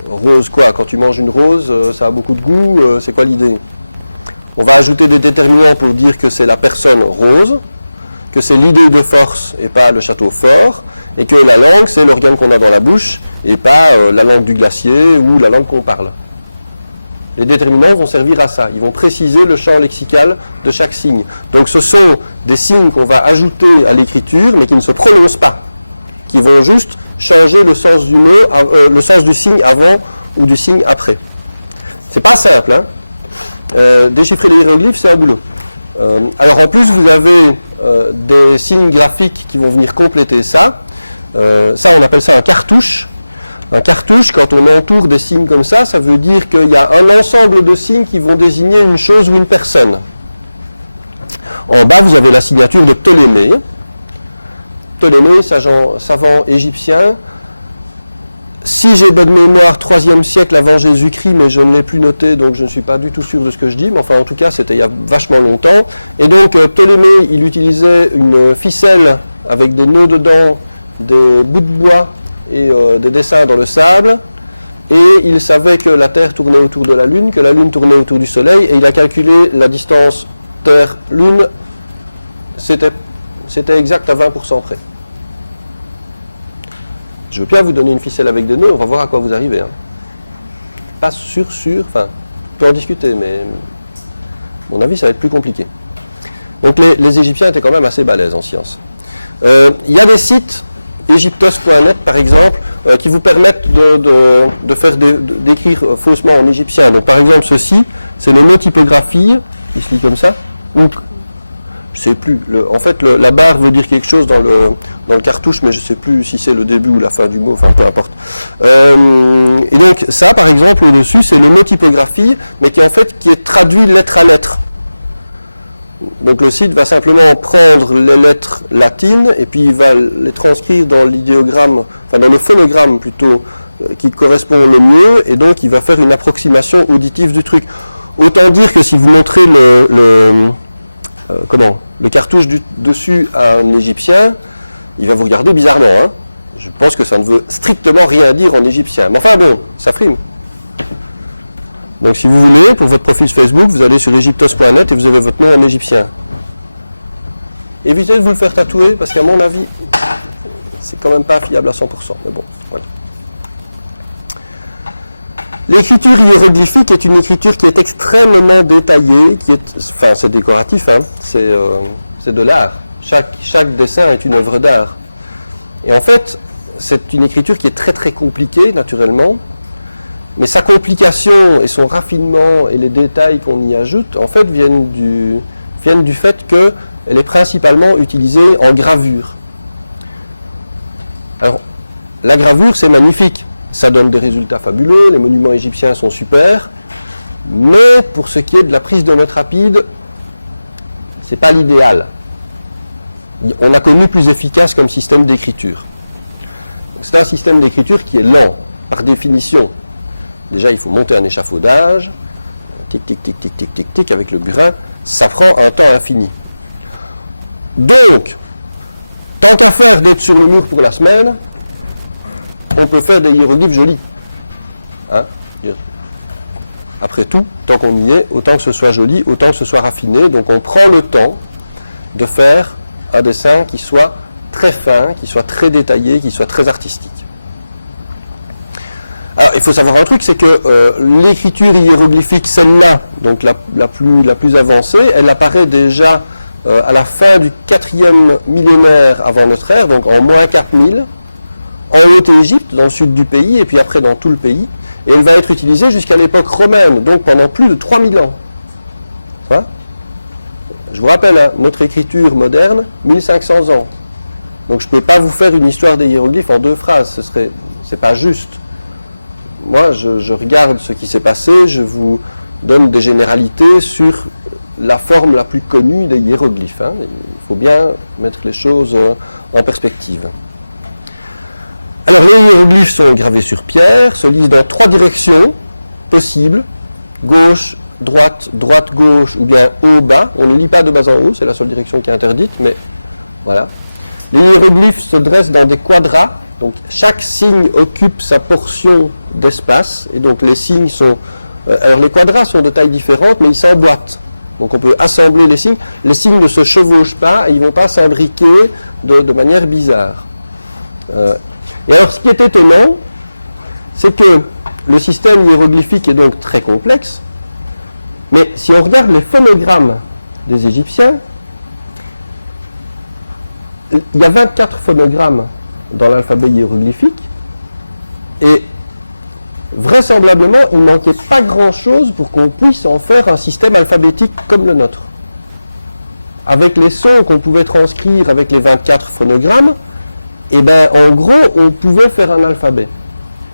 rose quoi? Quand tu manges une rose, ça a beaucoup de goût, c'est quoi l'idée? On va ajouter des déterminants pour dire que c'est la personne rose, que c'est l'idée de force et pas le château fort, et que la langue, c'est l'organe qu'on a dans la bouche, et pas la langue du glacier ou la langue qu'on parle. Les déterminants vont servir à ça, ils vont préciser le champ lexical de chaque signe. Donc ce sont des signes qu'on va ajouter à l'écriture, mais qui ne se prononcent pas, qui vont juste changer le sens du mot, le sens du signe avant ou du signe après. C'est pas simple, hein. Déchiffrer les hiéroglyphes, c'est un boulot. Alors en plus, vous avez des signes graphiques qui vont venir compléter ça. Ça, on appelle ça un cartouche. Un cartouche, quand on entoure des signes comme ça, ça veut dire qu'il y a un ensemble de signes qui vont désigner une chose ou une personne. En bas, vous avez la signature de Ptolémée. Ptolémée, savant égyptien. Si j'ai bonne mémoire, 3e siècle avant Jésus-Christ, mais je ne l'ai plus noté, donc je ne suis pas du tout sûr de ce que je dis, mais enfin en tout cas c'était il y a vachement longtemps. Et donc Ptolémée, il utilisait une ficelle avec des nœuds dedans, des bouts de bois et des dessins dans le sable, et il savait que la Terre tournait autour de la Lune, que la Lune tournait autour du Soleil, et il a calculé la distance Terre-Lune, c'était exact à 20% près. Je veux bien vous donner une ficelle avec des nœuds, on va voir à quoi vous arrivez. Hein. Pas sûr, enfin, on peut en discuter, mais à mon avis, ça va être plus compliqué. Donc les Égyptiens étaient quand même assez balèzes en sciences. Il y a des sites, egyptos.net par exemple, qui vous permettent d'écrire faussement en égyptien. Donc par exemple, ceci, c'est le mot typographie, qui se lit comme ça, ou je ne sais plus. En fait, la barre veut dire quelque chose dans le cartouche, mais je ne sais plus si c'est le début ou la fin du mot, enfin peu importe. Et donc ça, par exemple, au-dessus, c'est le mot typographie, mais qui est traduit lettre à lettre. Donc le site va simplement prendre les lettres latines et puis il va les transcrire dans l'idéogramme, enfin dans le phonogramme plutôt, qui correspond le mieux, et donc il va faire une approximation auditive du truc. Autant dire que si vous montrez le cartouche dessus à un Égyptien, il va vous regarder bizarrement. Hein. Je pense que ça ne veut strictement rien dire en égyptien. Mais enfin bon, ça frime. Donc si vous voulez, pour votre profil Facebook, vous allez sur egyptos.net et vous avez votre nom en égyptien. Évitez de vous le faire tatouer, parce qu'à mon avis, c'est quand même pas fiable à 100%. Mais bon, voilà. L'écriture hiéroglyphique est une écriture qui est extrêmement détaillée, enfin c'est décoratif, hein, c'est de l'art. Chaque dessin est une œuvre d'art. Et en fait, c'est une écriture qui est très très compliquée, naturellement, mais sa complication et son raffinement et les détails qu'on y ajoute, en fait, viennent du fait qu'elle est principalement utilisée en gravure. Alors, la gravure, c'est magnifique. Ça donne des résultats fabuleux, les monuments égyptiens sont super, mais pour ce qui est de la prise de notes rapide, c'est pas l'idéal. On a connu plus efficace comme système d'écriture. C'est un système d'écriture qui est lent, par définition. Déjà, il faut monter un échafaudage, tic, tic, tic, tic, tic, tic, tic, avec le burin, ça prend un temps infini. Donc, tant qu'à faire d'être sur le mur pour la semaine, on peut faire des hiéroglyphes jolis. Hein? Après tout, tant qu'on y est, autant que ce soit joli, autant que ce soit raffiné. Donc on prend le temps de faire un dessin qui soit très fin, qui soit très détaillé, qui soit très artistique. Alors il faut savoir un truc, c'est que l'écriture hiéroglyphique, celle-là, donc la plus avancée, elle apparaît déjà à la fin du 4e millénaire avant notre ère, donc en moins 4000, en Haute-Égypte, dans le sud du pays, et puis après dans tout le pays. Et elle va être utilisée jusqu'à l'époque romaine, donc pendant plus de 3000 ans. Ça va ? Je vous rappelle, hein, notre écriture moderne, 1500 ans. Donc je ne peux pas vous faire une histoire des hiéroglyphes en 2 phrases, c'est pas juste. Moi, je regarde ce qui s'est passé, je vous donne des généralités sur la forme la plus connue des hiéroglyphes. Hein. Il faut bien mettre les choses en perspective. Alors les hiéroglyphes sont gravés sur pierre, se lisent dans 3 directions possibles, gauche, droite, droite-gauche ou bien haut-bas. On ne lit pas de bas en haut, c'est la seule direction qui est interdite, mais voilà. Les hiéroglyphes se dressent dans des quadras, donc chaque signe occupe sa portion d'espace, et donc les signes sont... alors les quadras sont de tailles différentes, mais ils s'emboîtent. Donc on peut assembler les signes ne se chevauchent pas, et ils ne vont pas s'imbriquer de manière bizarre. Et alors, ce qui est étonnant, c'est que le système hiéroglyphique est donc très complexe, mais si on regarde les phonogrammes des Égyptiens, il y a 24 phonogrammes dans l'alphabet hiéroglyphique, et vraisemblablement, il ne manquait pas grand-chose pour qu'on puisse en faire un système alphabétique comme le nôtre. Avec les sons qu'on pouvait transcrire avec les 24 phonogrammes, et bien, en gros, on pouvait faire un alphabet.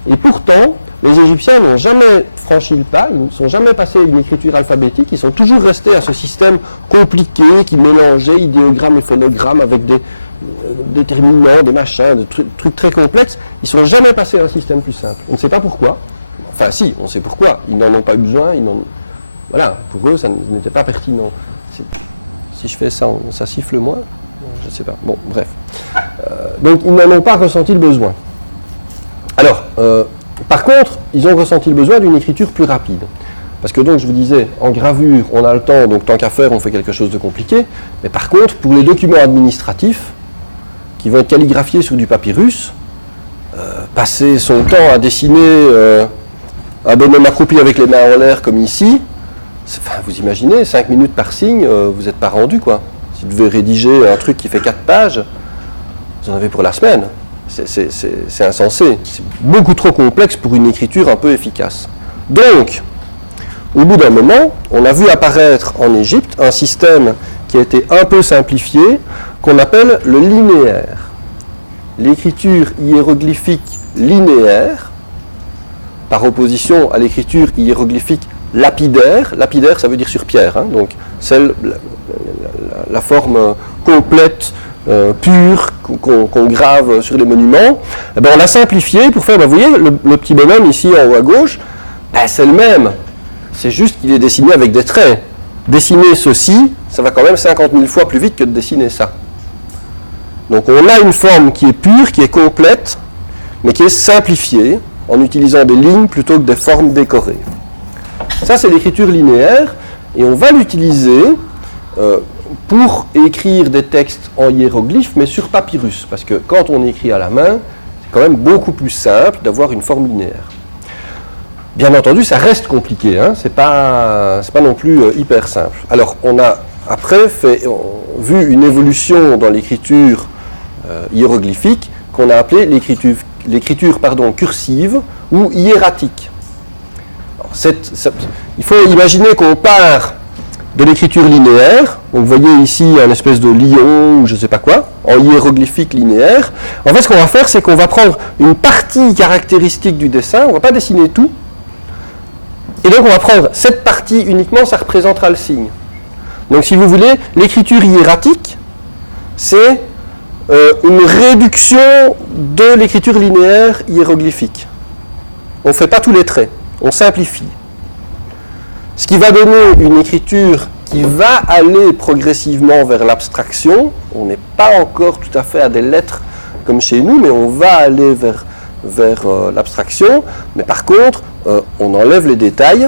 Et pourtant, les Égyptiens n'ont jamais franchi le pas, ils ne sont jamais passés à une écriture alphabétique, ils sont toujours restés à ce système compliqué qui mélangeait idéogrammes et phonogrammes avec des déterminants, des machins, des trucs très complexes. Ils ne sont jamais passés à un système plus simple. On ne sait pas pourquoi. Enfin, si, on sait pourquoi. Ils n'en ont pas eu besoin. Voilà, pour eux, ça n'était pas pertinent. Si je fais ça, ça siffle moins. Je ne sais pas. Bon, bref. Donc, ils n'en ont pas ressenti le besoin. Alors, par contre, ils ont ressenti le besoin d'une écriture plus rapide. Parce que donc, je vous disais, en gravure, on a le temps, donc tant qu'à faire, on fait quelque chose de compliqué. Mais par contre, pour les documents administratifs, qui vont être calligraphiés sur du papyrus, passer son temps à dessiner un bonhomme accroupi avec les mains en l'air comme ici, enfin, vous imaginez, 5 minutes par signe, vous n'êtes pas rendu, quoi. Si vous devez rédiger un truc qui fait 4 pages, vous en avez pour la semaine. C'est insensé. C'est beaucoup trop complexe pour une écriture un peu efficace. Donc, au bout d'un moment, on a vu apparaître en Égypte un système qui a été un peu simplifié, qu'on appelle le linéaire. L'écriture hiéroglyphique linéaire, par opposition à l'écriture hiéroglyphique lapidaire. Lapidaire, ça veut dire sur pierre, hein, donc la forme complète, pure, qu'on grave sur les monuments. Eh ben, on l'a simplifié pour faire, vous voyez, le petit bonhomme ici en haut à gauche, ben, c'est le même. C'est juste qu'il est dessiné avec des traits. Dessiner ceci, ça va quand même 50 000 fois plus vite que de dessiner ça. Donc on a une forme qui est pure, qui est complète, mais qui est simplifiée en utilisant des lignes plutôt que des formes décorées. Ça, c'est l'écriture linéaire, et on va l'utiliser pour écrire des textes en hiéroglyphes, mais sur papyrus, parce que quand on écrit à la main, c'est quand même beaucoup plus simple d'avoir une forme linéaire. Bien entendu, ça reste compliqué, hein, c'est pas non plus hyper simple. Alors, on a après vu une évolution dans l'écriture hiéroglyphique qu'on a appelée l'écriture cursive ou hiératique. Alors, il faut imaginer qu'on part de l'écriture linéaire, donc vous voyez ici un espèce de lion ou je ne sais pas quoi, en hiéroglyphique linéaire. En fait, ce qu'on va faire, c'est qu'on va prendre une partie caractéristique du dessin, on ne va pas dessiner tout, et donc on va prendre cette partie uniquement, ça représentera le signe. Donc si vous voulez, l'écriture hiératique, c'est une réduction de l'écriture linéaire hiéroglyphique. On ne fait pas tous les traits, on simplifie. Ce qui va donner une écriture qui va aller progressivement vers l'abstraction. On n'est pas encore tout à fait à des lettres comme chez nous, mais on va aller vers l'abstraction. Mais par contre, on enlève les détails.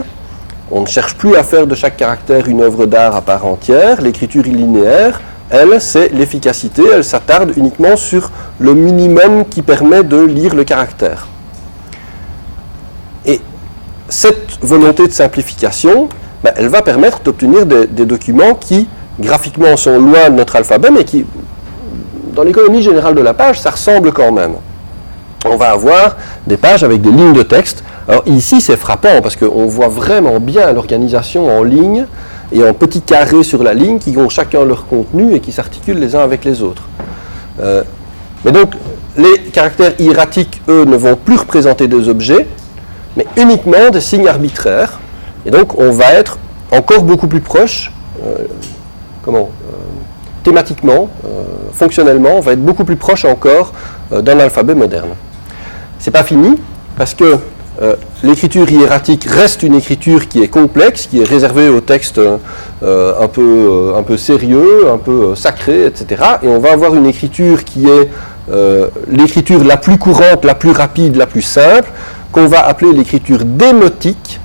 On ne cherche plus à faire de chaque caractère une œuvre d'art à part entière. L'écriture linéaire, elle, c'est l'efficacité. Elle s'attarde uniquement sur le minimum qui permet de lire le caractère. Et cette volonté de simplification, elle va permettre d'obtenir des documents qui, graphiquement, sont loin de notre alphabet, mais qui, dans l'économie générale de la page, ça ressemble quand même. On va avoir des pages avec des lignes de texte. Alors ici, c'est frappant, parce qu'on voit vraiment bien l'organisation en ligne et en petits carrés sur la ligne qui ont chacun leur contenu et qui s'articulent les uns avec les autres. Mais donc, les caractères hiératiques, eux, ne vont plus représenter des objets, mais uniquement des signes arbitraires. Et donc, on va être encore beaucoup plus proche, thématiquement, fonctionnellement, on va être beaucoup plus proche encore d'un alphabet moderne. C'est pas fini, parce que l'écriture hiératique reste une écriture qui est complexe, qui est réservée aux textes un peu sérieux, un peu sacrés, etc. Et on va avoir une écriture qui est l'écriture la plus courante, la plus rapide, la plus simple, qu'on va appeler l'écriture démotique.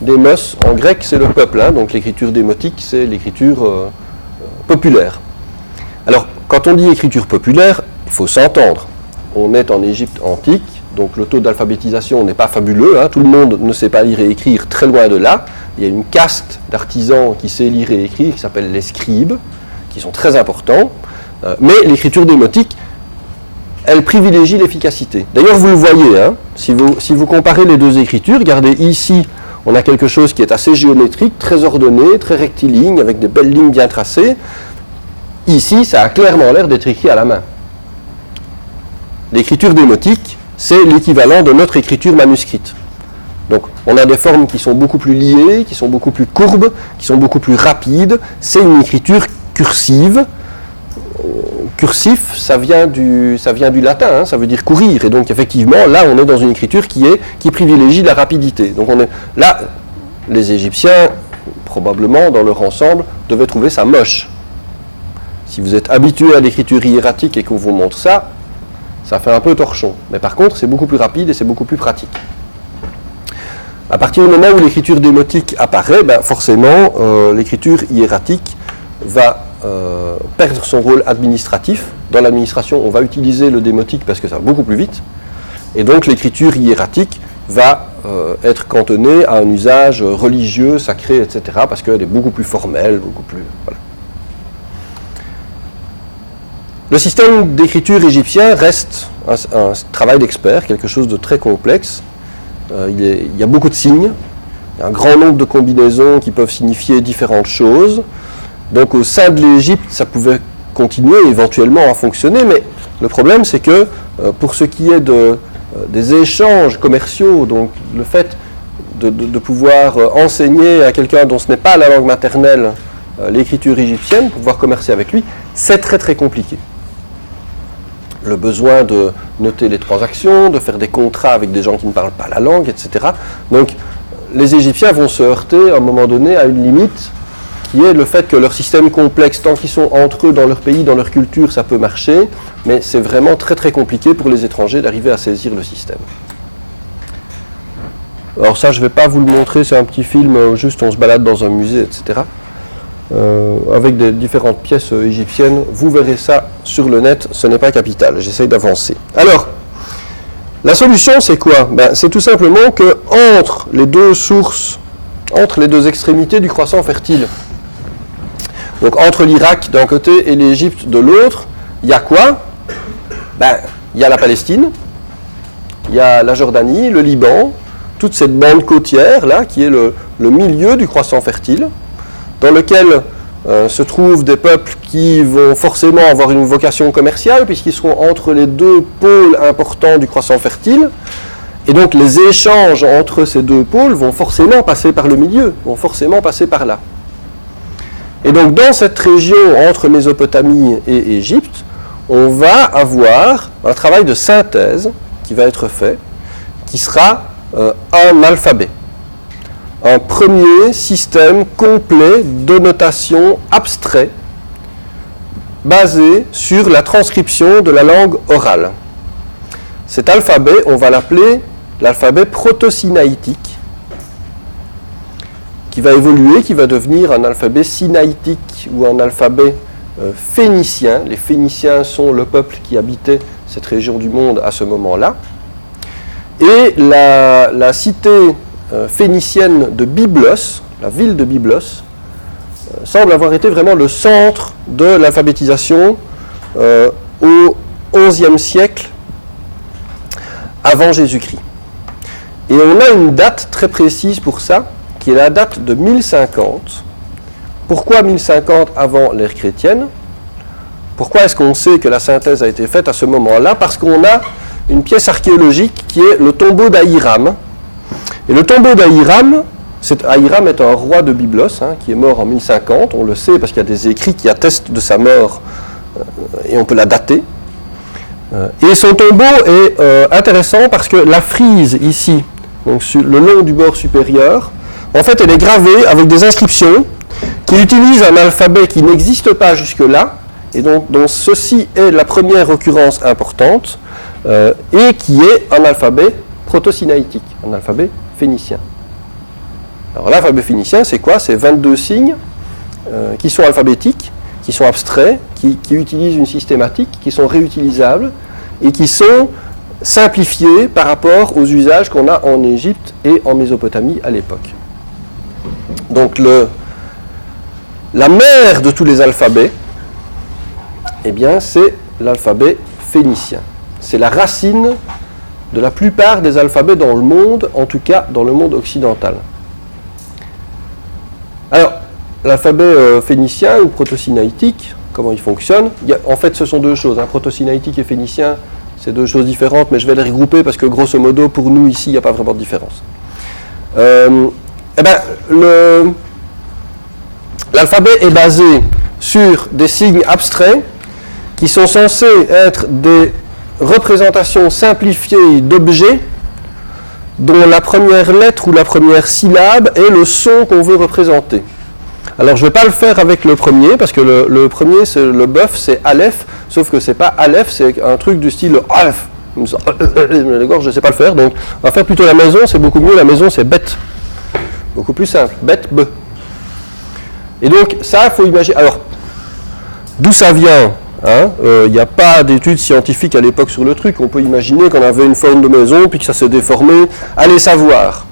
Démos, en grec, c'est le peuple, hein, donc l'écriture démotique, c'est l'écriture populaire. Alors, quand on dit écriture populaire, il faut s'entendre. On est en Égypte antique, donc le taux d'alphabétisation n'est pas fabuleux, hein, tout le monde ne sait pas lire et écrire, très loin de là. Il y a une caste d'artisans qui sait lire et écrire, qui s'appelle les scribes, qui sont très importants, mais l'écriture démotique, elle privilégie l'efficacité. D'ailleurs, vous le voyez, hein, si vous comparez les deux écritures, regardez ici, on a quelque chose qui est assez géométrique, très ordonné, très rectiligne, avec des belles lignes bien tracées. Ici, ça a clairement l'air d'être écrit à la main. L'écriture démotique, c'est l'équivalent de notre écriture manuscrite. Donc, on a des formes qui sont beaucoup plus liées, qui sont beaucoup plus courbes, qui sont beaucoup plus rapides. C'est une écriture cursive. Cursif, ça vient du latin, hein, ça veut dire courir. Et donc, effectivement, là, on est dans une écriture qui privilégie la rapidité. Donc, là, les Égyptiens, probablement, dans leur ensemble, devaient trouver ça moche. Si vous êtes habitué à l'écriture hiératique et qu'on vous montre ça, ça fait un peu torchon. Mais par contre, c'est beaucoup plus rapide et c'est beaucoup plus pratique. À partir du moment où l'écriture démotique apparaît, forcément, l'écriture hiératique va perdre son rôle administratif. Dans l'administration, on va utiliser le démotique parce que ça va beaucoup plus vite. Et donc, l'écriture hiératique va être cantonnée à un usage religieux, sacré, etc. parce qu'elle est beaucoup plus formelle, beaucoup plus... Voilà. Le système d'écriture égyptien reste un travail d'expert, quelque chose de très complexe. Il y a beaucoup de signes, il y a un grand nombre de combinaisons qui peuvent signifier différentes choses. Donc au sein de l'Égypte, ça pouvait continuer éventuellement à fonctionner, mais le problème c'est que pour ce qui est des échanges commerciaux, donc le fait de pouvoir enseigner à quelqu'un dont ce n'est pas la langue maternelle l'écriture égyptienne, pouvoir commercer avec lui, c'est très très compliqué. Le besoin de noter les transactions, de faire des contrats avec des gens qui ne parlent pas la langue, etc. Donc les Égyptiens vont se heurter à un moment donné à une limite qui est le fait que leur système complexe, tant qu'ils sont entre eux dans leur pays, dans leur culture, ça peut marcher, mais c'est vraiment très très compliqué pour les étrangers d'arriver à saisir le système. Alors ça, je ne vais pas vous le montrer, c'est un petit film, juste on se balade dans un musée, etc. Avec des différentes pièces égyptiennes. Vous verrez ça sur le net, ce n'est pas capital. J'essaye d'avancer. Alors, la solution, c'est quoi? C'est tout simplement que entre les deux sources, entre les deux extrémités du croissant fertile, donc entre l'Irak d'un côté et l'Égypte de l'autre, il y a quoi? Il y a la Palestine, il y a la Jordanie, le Liban, toute cette bande côtière là, qui est le milieu du croissant fertile, dans lequel se trouvent des peuples qui vont forcément avoir une vocation commerciale, puisqu'ils seront entre les deux pôles importants du croissant fertile, et donc les échanges entre ces deux pôles vont forcément passer par le milieu, vont forcément passer par là. Et donc dans cette région entre Mésopotamie et Égypte, on va avoir un travail de synthèse qui va être fait, qui sera un alphabet. Un premier système complet de notation abstrait basé sur la transcription de la langue orale. Cet alphabet, on va l'appeler l'alphabet proto-sinaïtique, qui va évoluer, qui va devenir un alphabet sinaïtique ou un alphabet phénicien. Les Phéniciens sont le peuple qui habitait cette région du monde à ce moment-là. Et la cité phénicienne de Byblos, la ville de Byblos, semble avoir été vraiment le centre de l'alphabétisation au XIe siècle avant Jésus-Christ. Et on a une date très précise pour ça, qui est la date de 1050. Pourquoi 1050 avant l'ère chrétienne? Pourquoi est-ce qu'on sait que la synthèse a été faite à ce moment-là? Parce qu'on a une pièce archéologique qui est le tombeau d'Ahiram. Et le tombeau d'Ahiram, Ahiram est un roi de Byblos, qui est mort en 1050, on le sait parce qu'il y a des écrits qui attestent de sa mort, et on peut la dater. Et son tombeau est intéressant parce que la frise ici, donc le long du bord supérieur, en fait elle est gravée avec des inscriptions qui utilisent un alphabet qui n'existe pas jusque-là, et dont ceci est la première occurrence importante, et qui est un alphabet proto-sinaïtique, un alphabet phénicien. Alors l'alphabet phénicien, c'est quoi? C'est 22 signes qui sont alphabétiques, qui sont abstraits, qui utilisent une systématique, qui sont réutilisables et qui sont simplifiés par rapport aux usages qu'on a en Égypte et en Mésopotamie à l'époque. Donc la mère de tous les alphabets, eh bien, c'est l'alphabet phénicien. C'est la racine de la plupart des alphabets dans le monde, en tout cas dans le monde occidental. Alors, l'alphabet phénicien ou proto-sinaïtique, comment il fonctionne? En fait, ce sont deux choses. Proto-sinaïtique et phénicien, c'est deux choses différentes, mais je vais les regrouper parce que, grosso modo, pour nous, ici, il n'y a pas vraiment de différence. L'alphabet est basé sur des signes abstraits qui sont censés être des représentations simplifiées d'objets dont la première lettre ou la première syllabe est le son qu'on veut représenter. Alors je ne vais pas le faire avec le premier, parce que le premier, c'est le bœuf, c'est Aleph, sauf que c'est pas Aleph, c'est un truc du style Aleph. D'accord, je ne sais pas le faire, donc on va faire plutôt la maison, c'est beaucoup mieux, la maison c'est bête. Beaucoup plus simple, bête, be. Et donc ça, il faut imaginer. Alors, d'où ça vient? Il n'y a pas d'études scientifiques à l'époque sur le truc. On peut imaginer qu'on avait une forme de maison, puis que ça s'est déformé. Allez savoir.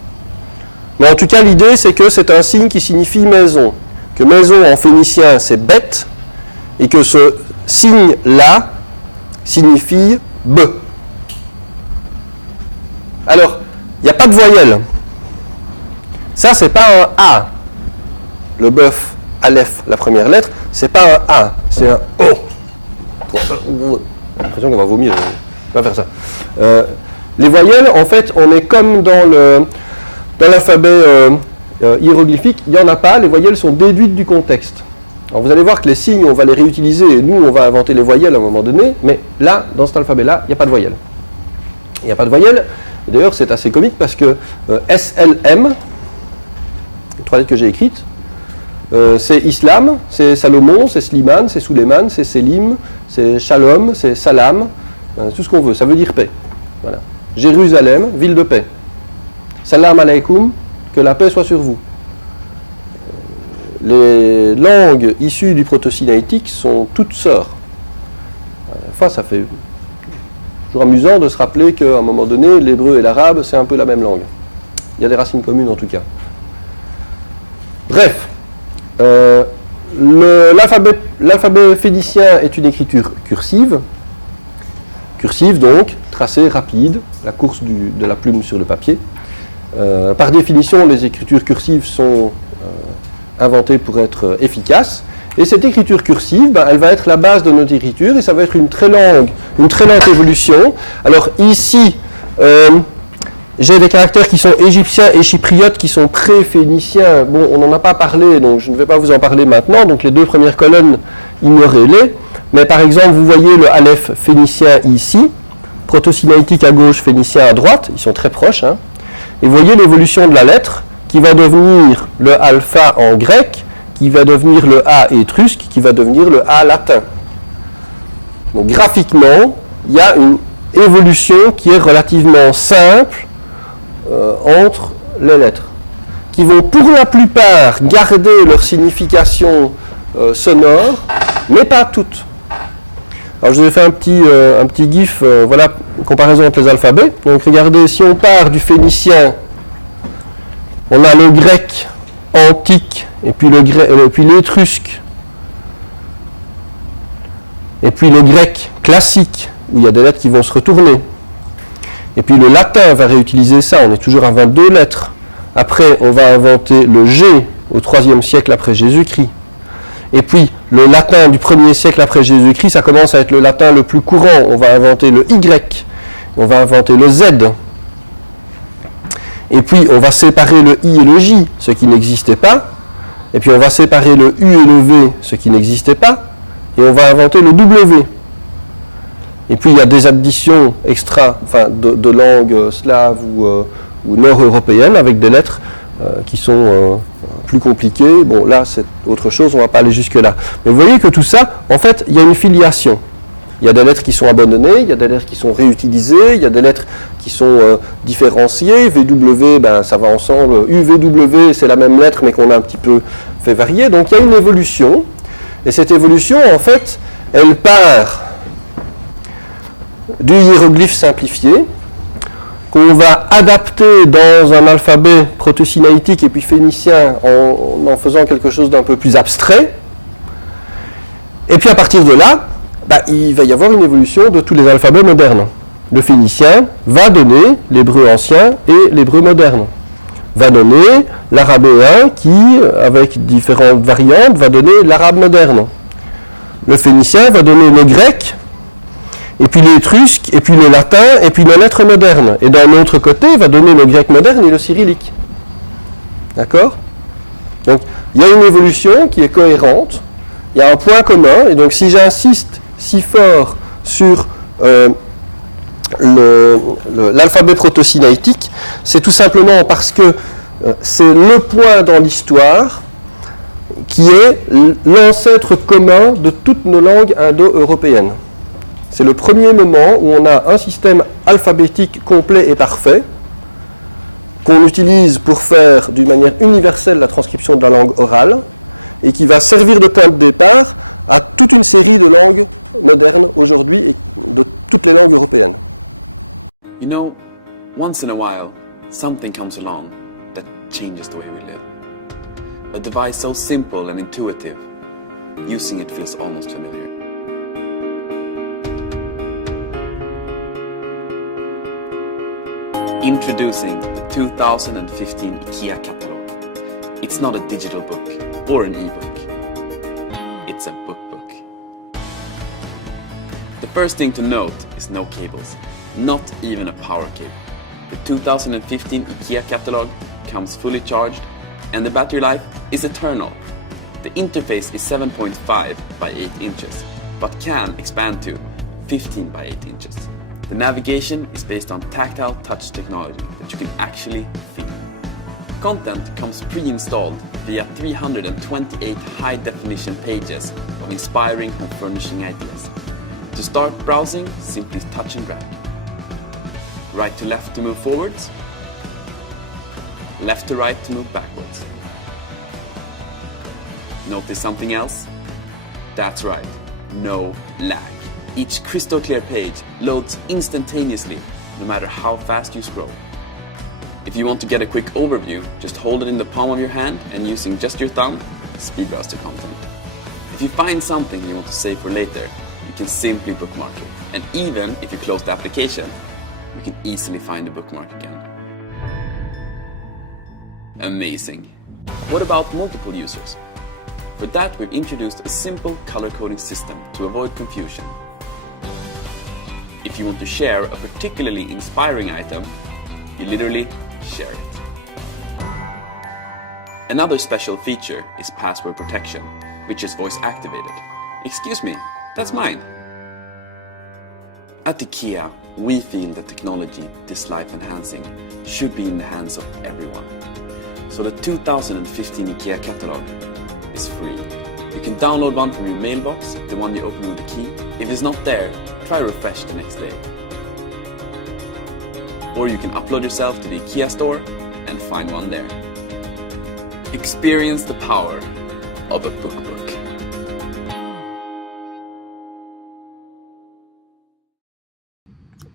Mais en tout cas, l'idée, c'est que c'est un signe qui signifie maison. Que maison en phénicien, c'est bête, et que ce signe-là signifie be. Alors, il n'y a pas de voyelle. Ça, c'est pas un A. Le bœuf, Aleph, la première lettre, c'est pas un A, c'est un O. J'ai l'impression qu'on va vomir, on va faire ça. Les voyelles, en fait, on est comme dans Dans l'alphabet hiéroglyphique, il n'y en a pas, les voyelles sont déduites du contexte. Alors vous allez voir que les signes, on va les réutiliser, et nous, on va inventer les voyelles à un moment donné, mais là, dans cet alphabet-là, il n'y a pas de voyelles. Il n'y a pas de voyelles, et d'ailleurs c'est assez comique parce que SLM, les 3 lettres que j'ai écrites, c'est Islam, c'est Salomon, c'est Slimane, c'est Suleiman, c'est Selim, c'est Shalom, c'est Salam, tout ce qu'on veut, ça veut dire paix. Voilà. Jérusalem, ville de paix. Salam alaikum, que la paix soit sur vous. Les langues issues du proto-sinaïtique sont toutes sœurs. Enfin, ça fait toujours amusant de se rappeler qu'à un moment donné, l'hébreu et l'arabe, c'est un peu la même langue. Il y a des racines communes en tout cas. Bref, l'alphabet phénicien est une écriture cursive. Cursive donc, tracée rapide, la course de la plume sur le papier. Par définition, les écritures cursives sont inventées pour être efficaces. Et cette écriture cursive, elle va être la base de notre écriture et ça va être une très lente évolution. Alors ici, j'ai des caractères qui sont égyptiens et chypriotes qui sont pré-phéniciens. Bon, on n'en a pas parlé, donc je ne vais pas vous en parler maintenant. Donc les 2 premières colonnes, ignorez-les. Mais par exemple, vous voyez le aleph phénicien ici, proto-sinaïtique à gauche, phénicien à droite, ils sont très proches. Hein. Et vous voyez l'évolution de la lettre qui va devenir le alpha en grec, qui va devenir le A étrusque, qui va devenir le A latin. Donc graphiquement, il y a une évolution qui est relativement simple entre les lettres, qui vont pour la plupart garder leur signification sonore, mais pas toutes. Alors je vous ai fait un petit gif, voilà, comparaison entre les alphabets. Donc regardez, si on part du phénicien, on a le grec antique, et puis l'étrusque, et puis le grec classique, où il y a des lettres qui vont se retourner. Et puis le latin va réutiliser ça, on est toujours à 22 lettres. Après, on va inventer le G au 3e siècle après Jésus-Christ. Et puis, le latin du 1er siècle après Jésus-Christ, ça commence à être le latin le plus courant. On va inventer le Y, on va inventer le Z. Et puis, on va séparer le I et le J, ce qui n'existait pas. Et puis, on va séparer le U et le V, ce qui n'existait pas. Et on va inventer le W. Et puis, il y a des additions de langues slaves ou nord-européennes avec des lettres qui sont plus compliquées. Bon, là, c'est autre chose, on ne va pas aller jusque-là. Mais vous voyez que tout ça, en fait, il y a une filiation. Il y a des lettres qui sont abandonnées, il y a des lettres qui sont réutilisées, il y a des lettres qui sont différenciées. VW, ça va ensemble. UVW, c'est la même lettre, mais qu'on a un petit peu fait varier. Donc, il y a une évolution. Et cette évolution, en fait, elle part du hiéroglyphe simplifié, qu'on va adapter dans un alphabet proto-sinaïtique et puis phénicien en faisant quelque chose d'un peu plus abstrait. Et puis à partir de là, il va y avoir une évolution de tous les alphabets modernes. Le phénicien va donner l'hébreu ancien et l'hébreu moderne. Va donner l'arabéen qui, avec différentes variantes, va donner l'arabe moderne. Le phénicien va donner le grec, et puis l'étrusque, et puis le latin, et puis les lettres modernes. Et d'un autre côté, il va donner le grec moderne et le cyrillique. D'accord ? Donc, il y a une évolution qui est cohérente, il y a un point commun, et donc si j'insiste si fort sur l'alphabet proto-sinaïtique, c'est tout simplement parce que c'est le point dans l'histoire qui est l'ancêtre commun de toutes nos langues indo-européennes. C'est le premier moment où on a un système alphabétique complet et parfait qu'on utilise pour faire d'une manière universelle la transcription de la langue orale et qui va servir de point de départ à toute une série de langues modernes aujourd'hui et de toutes les langues européennes. You know, once in a while, something comes along that changes the way we live. A device so simple and intuitive, using it feels almost familiar. Introducing the 2015 IKEA catalog. It's not a digital book or an e-book. It's a book. The first thing to note is no cables, not even a power cable. The 2015 IKEA catalog comes fully charged, and the battery life is eternal. The interface is 7.5 by 8 inches, but can expand to 15 by 8 inches. The navigation is based on tactile touch technology that you can actually feel. Content comes pre-installed via 328 high-definition pages of inspiring home furnishing ideas. To start browsing, simply touch and drag. Right to left to move forwards, left to right to move backwards. Notice something else? That's right, no lag. Each crystal clear page loads instantaneously, no matter how fast you scroll. If you want to get a quick overview, just hold it in the palm of your hand and using just your thumb, speed browse the content. If you find something you want to save for later, you can simply bookmark it. And even if you close the application, you can easily find the bookmark again. Amazing. What about multiple users? For that, we've introduced a simple color coding system to avoid confusion. If you want to share a particularly inspiring item, you literally share it. Another special feature is password protection, which is voice activated. Excuse me, that's mine. At IKEA, we feel that technology this life enhancing should be in the hands of everyone. So the 2015 IKEA catalog is free. You can download one from your mailbox, the one you open with the key. If it's not there, try refresh the next day. Or you can upload yourself to the IKEA store and find one there. Experience the power of a bookbook.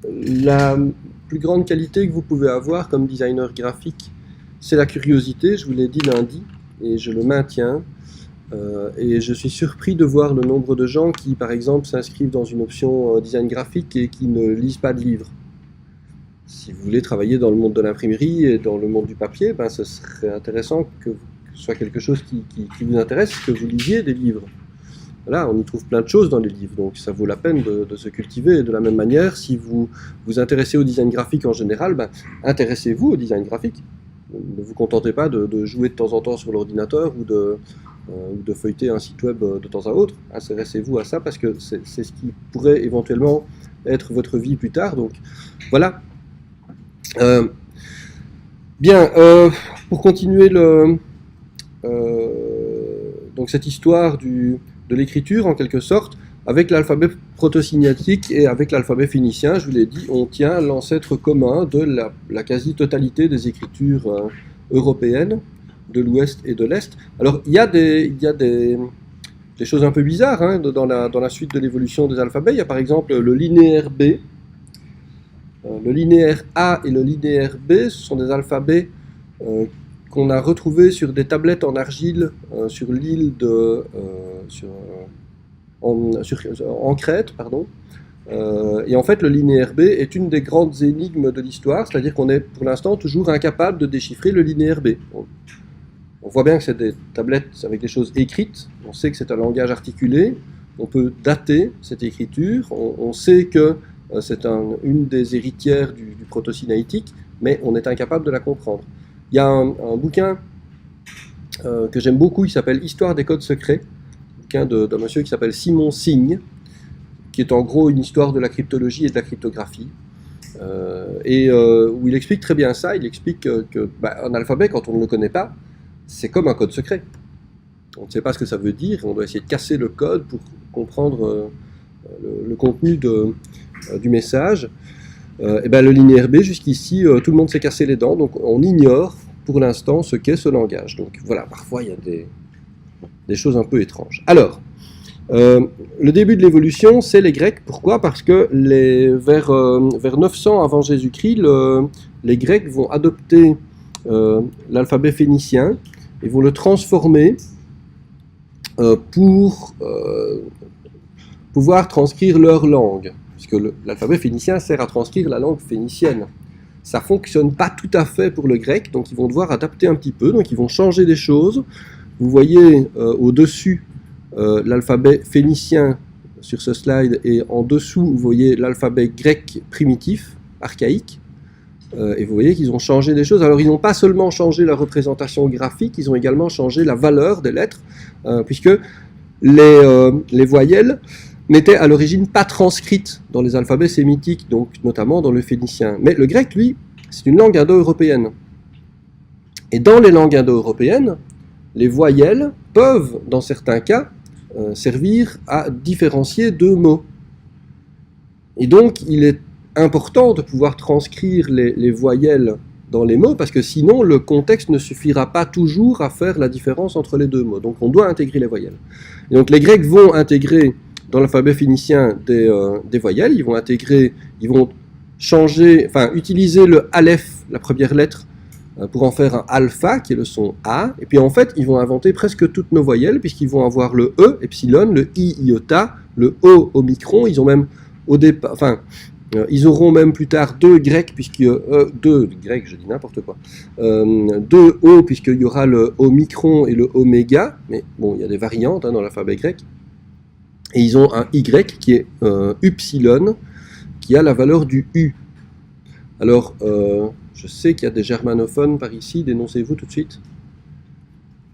La plus grande qualité que vous pouvez avoir comme designer graphique, c'est la curiosité, je vous l'ai dit lundi, et je le maintiens. Et je suis surpris de voir le nombre de gens qui, par exemple, s'inscrivent dans une option design graphique et qui ne lisent pas de livres. Si vous voulez travailler dans le monde de l'imprimerie et dans le monde du papier, ben, ce serait intéressant que ce soit quelque chose qui vous intéresse, que vous lisiez des livres. Voilà, on y trouve plein de choses dans les livres, donc ça vaut la peine de se cultiver. Et de la même manière, si vous vous intéressez au design graphique en général, ben, intéressez-vous au design graphique. Ne vous contentez pas de jouer de temps en temps sur l'ordinateur ou de feuilleter un site web de temps à autre. Intéressez-vous à ça parce que c'est ce qui pourrait éventuellement être votre vie plus tard. Donc voilà. Bien, pour continuer donc cette histoire de l'écriture en quelque sorte, avec l'alphabet proto-signatique et avec l'alphabet phénicien, je vous l'ai dit, on tient l'ancêtre commun de la quasi-totalité des écritures européennes, de l'Ouest et de l'Est. Alors, il y a des choses un peu bizarres hein, dans la suite de l'évolution des alphabets. Il y a par exemple le linéaire B, le linéaire A et le linéaire B, ce sont des alphabets qu'on a retrouvés sur des tablettes en argile sur l'île en Crète, pardon. Et en fait, le linéaire B est une des grandes énigmes de l'histoire, c'est-à-dire qu'on est pour l'instant toujours incapable de déchiffrer le linéaire B. On voit bien que c'est des tablettes avec des choses écrites, on sait que c'est un langage articulé, on peut dater cette écriture, on sait que c'est une des héritières du proto-sinaïtique, mais on est incapable de la comprendre. Il y a un bouquin que j'aime beaucoup, il s'appelle « Histoire des codes secrets », un bouquin d'un monsieur qui s'appelle Simon Signe, qui est en gros une histoire de la cryptologie et de la cryptographie, où il explique très bien ça. Il explique qu'un alphabet, quand on ne le connaît pas, c'est comme un code secret. On ne sait pas ce que ça veut dire, on doit essayer de casser le code pour comprendre le contenu du message. Et ben, le linéaire B, jusqu'ici, tout le monde s'est cassé les dents, donc on ignore pour l'instant ce qu'est ce langage. Donc voilà, parfois il y a des choses un peu étranges. Alors, le début de l'évolution, c'est les Grecs. Pourquoi ? Parce que vers 900 avant Jésus-Christ, les Grecs vont adopter l'alphabet phénicien et vont le transformer pour pouvoir transcrire leur langue. Puisque l'alphabet phénicien sert à transcrire la langue phénicienne. Ça ne fonctionne pas tout à fait pour le grec, donc ils vont devoir adapter un petit peu, donc ils vont changer des choses. Vous voyez au-dessus l'alphabet phénicien sur ce slide, et en dessous, vous voyez l'alphabet grec primitif, archaïque. Et vous voyez qu'ils ont changé des choses. Alors ils n'ont pas seulement changé la représentation graphique, ils ont également changé la valeur des lettres, puisque les voyelles n'étaient à l'origine pas transcrites dans les alphabets sémitiques, donc notamment dans le phénicien. Mais le grec, lui, c'est une langue indo-européenne. Et dans les langues indo-européennes, les voyelles peuvent, dans certains cas, servir à différencier deux mots. Et donc, il est important de pouvoir transcrire les voyelles dans les mots, parce que sinon, le contexte ne suffira pas toujours à faire la différence entre les deux mots. Donc, on doit intégrer les voyelles. Et donc, les Grecs vont intégrer dans l'alphabet phénicien des voyelles, ils vont changer, enfin, utiliser le aleph, la première lettre, pour en faire un alpha, qui est le son A, et puis en fait, ils vont inventer presque toutes nos voyelles, puisqu'ils vont avoir le E, epsilon, le I, iota, le O, omicron, ils ont même, au départ, enfin, ils auront même plus tard deux grecs, deux grecs, je dis n'importe quoi, deux O, puisqu'il y aura le omicron et le oméga, mais bon, il y a des variantes dans l'alphabet grec, et ils ont un Y qui est upsilon, qui a la valeur du U. Alors, je sais qu'il y a des germanophones par ici, dénoncez-vous tout de suite.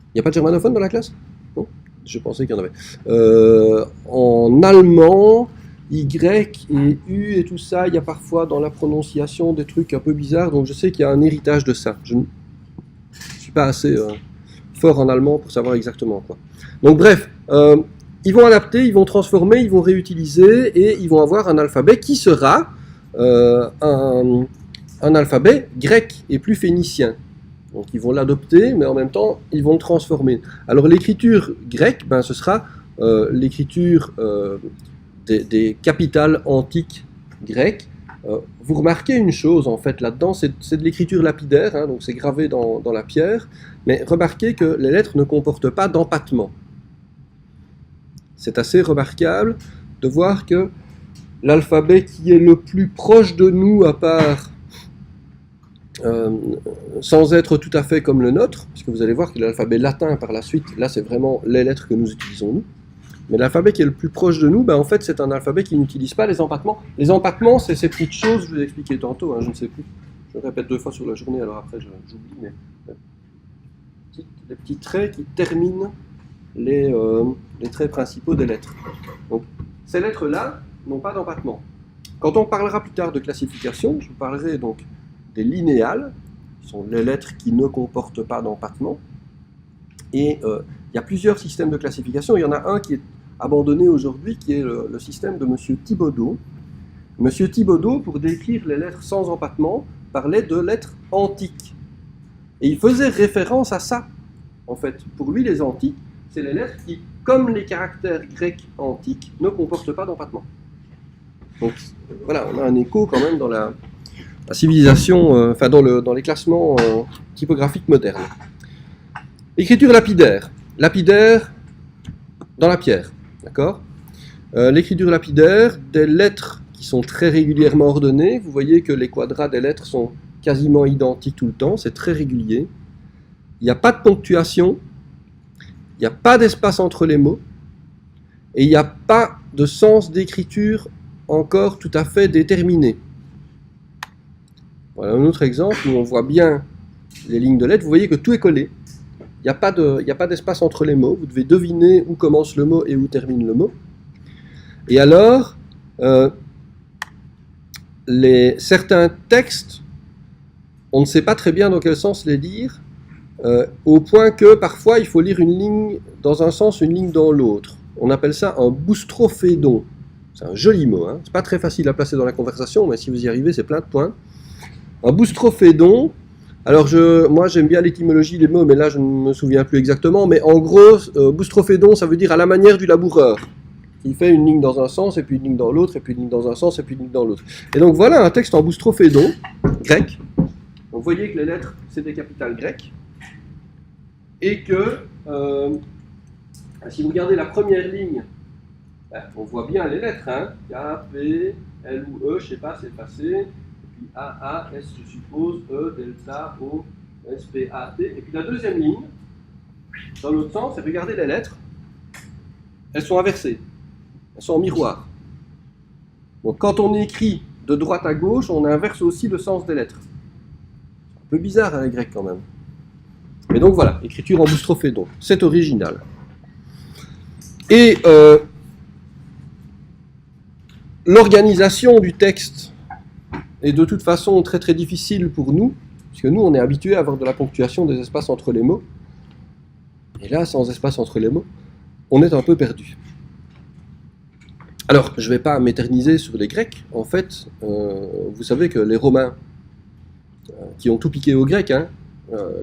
Il n'y a pas de germanophones dans la classe? Non? Je pensais qu'il y en avait. En allemand, Y et U et tout ça, il y a parfois dans la prononciation des trucs un peu bizarres, donc je sais qu'il y a un héritage de ça. Je ne suis pas assez fort en allemand pour savoir exactement quoi. Donc bref, ils vont adapter, ils vont transformer, ils vont réutiliser, et ils vont avoir un alphabet qui sera un alphabet grec et plus phénicien. Donc ils vont l'adopter, mais en même temps, ils vont le transformer. Alors l'écriture grecque, ben, ce sera l'écriture des capitales antiques grecques. Vous remarquez une chose, en fait, là-dedans, c'est de l'écriture lapidaire, hein, donc c'est gravé dans la pierre, mais remarquez que les lettres ne comportent pas d'empattement. C'est assez remarquable de voir que l'alphabet qui est le plus proche de nous, à part sans être tout à fait comme le nôtre, puisque vous allez voir que l'alphabet latin par la suite, là c'est vraiment les lettres que nous utilisons nous, mais l'alphabet qui est le plus proche de nous, ben, en fait c'est un alphabet qui n'utilise pas les empattements. Les empattements, c'est ces petites choses, je vous ai expliqué tantôt, hein, je ne sais plus, je le répète 2 fois sur la journée, alors après j'oublie, mais les petits traits qui terminent les traits principaux des lettres. Donc ces lettres-là n'ont pas d'empattement. Quand on parlera plus tard de classification, je vous parlerai donc des linéales, qui sont les lettres qui ne comportent pas d'empattement. Et il y a plusieurs systèmes de classification. Il y en a un qui est abandonné aujourd'hui, qui est le système de M. Thibaudeau. M. Thibaudeau, pour décrire les lettres sans empattement, parlait de lettres antiques. Et il faisait référence à ça. En fait, pour lui, les antiques, c'est les lettres qui, comme les caractères grecs antiques, ne comportent pas d'empattement. Donc voilà, on a un écho quand même dans la civilisation, enfin dans les classements typographiques modernes. L'écriture lapidaire. Lapidaire dans la pierre, d'accord? L'écriture lapidaire, des lettres qui sont très régulièrement ordonnées. Vous voyez que les quadrats des lettres sont quasiment identiques tout le temps, c'est très régulier. Il n'y a pas de ponctuation, il n'y a pas d'espace entre les mots, et il n'y a pas de sens d'écriture encore tout à fait déterminé. Voilà un autre exemple où on voit bien les lignes de lettres. Vous voyez que tout est collé. Il n'y a pas d'espace entre les mots. Vous devez deviner où commence le mot et où termine le mot. Et alors, certains textes, on ne sait pas très bien dans quel sens les lire, au point que parfois il faut lire une ligne dans un sens, une ligne dans l'autre. On appelle ça un boustrophédon. C'est un joli mot, hein. C'est pas très facile à placer dans la conversation, mais si vous y arrivez, c'est plein de points. Un boustrophédon, alors moi j'aime bien l'étymologie des mots, mais là je ne me souviens plus exactement, mais en gros, boustrophédon, ça veut dire à la manière du laboureur. Il fait une ligne dans un sens, et puis une ligne dans l'autre, et puis une ligne dans un sens, et puis une ligne dans l'autre. Et donc voilà un texte en boustrophédon, grec. Donc vous voyez que les lettres, c'est des capitales grecques, et que, si vous regardez la première ligne, on voit bien les lettres, hein, K, P, L ou E, je ne sais pas, c'est effacé. Puis A, A, S, je suppose, E, delta, O, S, P, A, T. Et puis la deuxième ligne, dans l'autre sens, c'est regardez les lettres. Elles sont inversées. Elles sont en miroir. Donc quand on écrit de droite à gauche, on inverse aussi le sens des lettres. peu bizarre, hein, les Grecs quand même. Mais donc voilà, écriture en boustrophédon, c'est original. Et l'organisation du texte est de toute façon très très difficile pour nous, puisque nous on est habitué à avoir de la ponctuation, des espaces entre les mots. Et là, sans espace entre les mots, on est un peu perdu. Alors, je ne vais pas m'éterniser sur les Grecs. En fait, vous savez que les Romains, qui ont tout piqué aux Grecs, hein,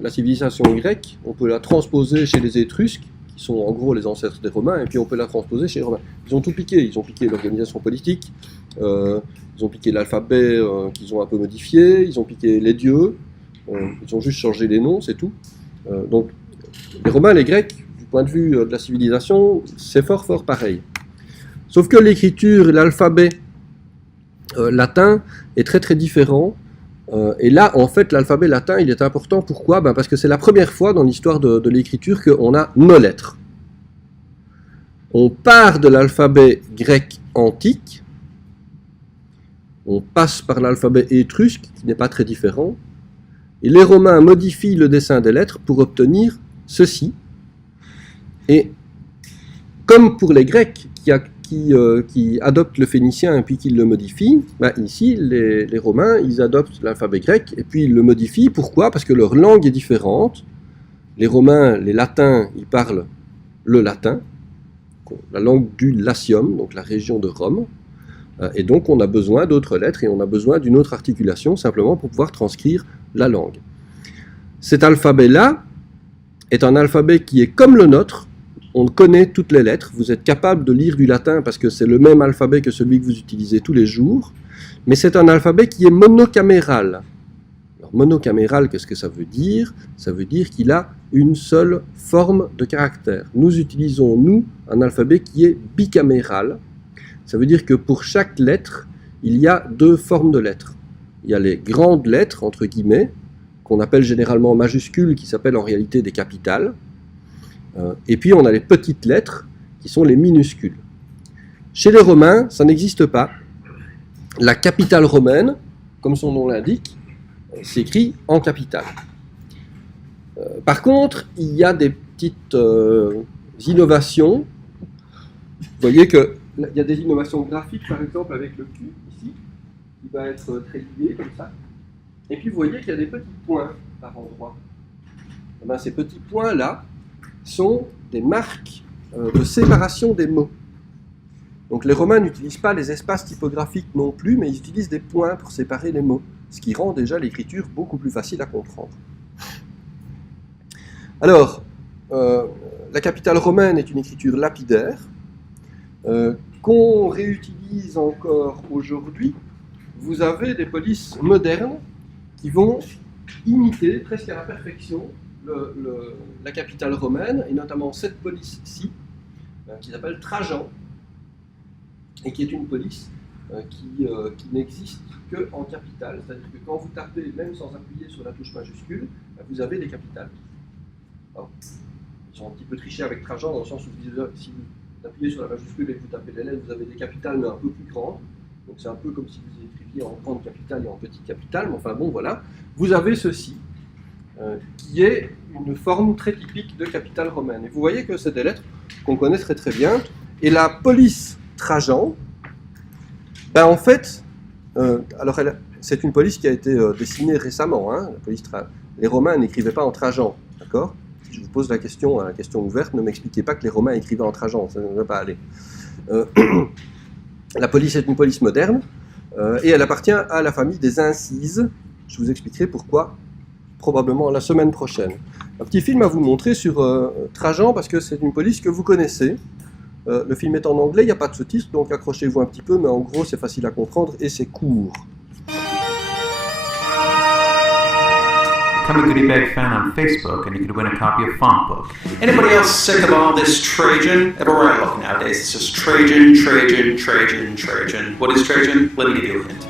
la civilisation grecque, on peut la transposer chez les Étrusques, qui sont en gros les ancêtres des Romains, et puis on peut la transposer chez les Romains. Ils ont tout piqué. Ils ont piqué l'organisation politique, ils ont piqué l'alphabet qu'ils ont un peu modifié, ils ont piqué les dieux, ils ont juste changé les noms, c'est tout. Donc, les Romains, les Grecs, du point de vue de la civilisation, c'est fort pareil. Sauf que l'écriture, l'alphabet latin est très très différent. Et là, en fait, l'alphabet latin, il est important. Pourquoi ? Parce que c'est la première fois dans l'histoire de l'écriture qu'on a nos lettres. On part de l'alphabet grec antique, on passe par l'alphabet étrusque, qui n'est pas très différent, et les Romains modifient le dessin des lettres pour obtenir ceci. Et comme pour les Grecs qui adoptent le phénicien et puis qui le modifient, ici, les Romains, ils adoptent l'alphabet grec et puis ils le modifient. Pourquoi ? Parce que leur langue est différente. Les Romains, les Latins, ils parlent le latin, la langue du Latium, donc la région de Rome. Et donc, on a besoin d'autres lettres et on a besoin d'une autre articulation simplement pour pouvoir transcrire la langue. Cet alphabet-là est un alphabet qui est comme le nôtre. On connaît toutes les lettres, vous êtes capable de lire du latin parce que c'est le même alphabet que celui que vous utilisez tous les jours, mais c'est un alphabet qui est monocaméral. Alors, monocaméral, qu'est-ce que ça veut dire ? Ça veut dire qu'il a une seule forme de caractère. Nous utilisons, nous, un alphabet qui est bicaméral. Ça veut dire que pour chaque lettre, il y a deux formes de lettres. Il y a les grandes lettres, entre guillemets, qu'on appelle généralement majuscules, qui s'appellent en réalité des capitales. Et puis on a les petites lettres qui sont les minuscules. Chez les Romains, ça n'existe pas. La capitale romaine, comme son nom l'indique, s'écrit en capitale. Par contre, il y a des petites innovations. Vous voyez qu'il y a des innovations graphiques, par exemple avec le Q ici, qui va être très lié comme ça. Et puis vous voyez qu'il y a des petits points par endroit. Ces petits points-là sont des marques de séparation des mots. Donc les Romains n'utilisent pas les espaces typographiques non plus, mais ils utilisent des points pour séparer les mots, ce qui rend déjà l'écriture beaucoup plus facile à comprendre. Alors, la capitale romaine est une écriture lapidaire, qu'on réutilise encore aujourd'hui. Vous avez des polices modernes qui vont imiter presque à la perfection la capitale romaine, et notamment cette police-ci, qui s'appelle Trajan, et qui est une police qui n'existe qu'en capitale, c'est-à-dire que quand vous tapez, même sans appuyer sur la touche majuscule, vous avez des capitales. Alors, ils ont un petit peu triché avec Trajan, dans le sens où si vous appuyez sur la majuscule et que vous tapez les lettres, vous avez des capitales, mais un peu plus grandes. Donc c'est un peu comme si vous écriviez en grande capitale et en petite capitale, mais enfin bon, voilà. Vous avez ceci, qui est une forme très typique de capitale romaine. Et vous voyez que c'est des lettres qu'on connaît très très bien. Et la police Trajan, en fait, c'est une police qui a été dessinée récemment. Hein, les Romains n'écrivaient pas en Trajan, d'accord ? Si je vous pose la question ouverte, ne m'expliquez pas que les Romains écrivaient en Trajan, ça ne va pas aller. La police est une police moderne, et elle appartient à la famille des incises. Je vous expliquerai pourquoi, probablement la semaine prochaine. Un petit film à vous montrer sur Trajan, parce que c'est une police que vous connaissez. Le film est en anglais, il n'y a pas de sous-titres, donc accrochez-vous un petit peu, mais en gros c'est facile à comprendre et c'est court. Become a Goodie Bag fan on Facebook and you could win a copy of Font Book. Anybody else sick of all this Trajan? Everywhere I look nowadays, it's just Trajan, Trajan, Trajan, Trajan. What is Trajan? Let me give you a hint.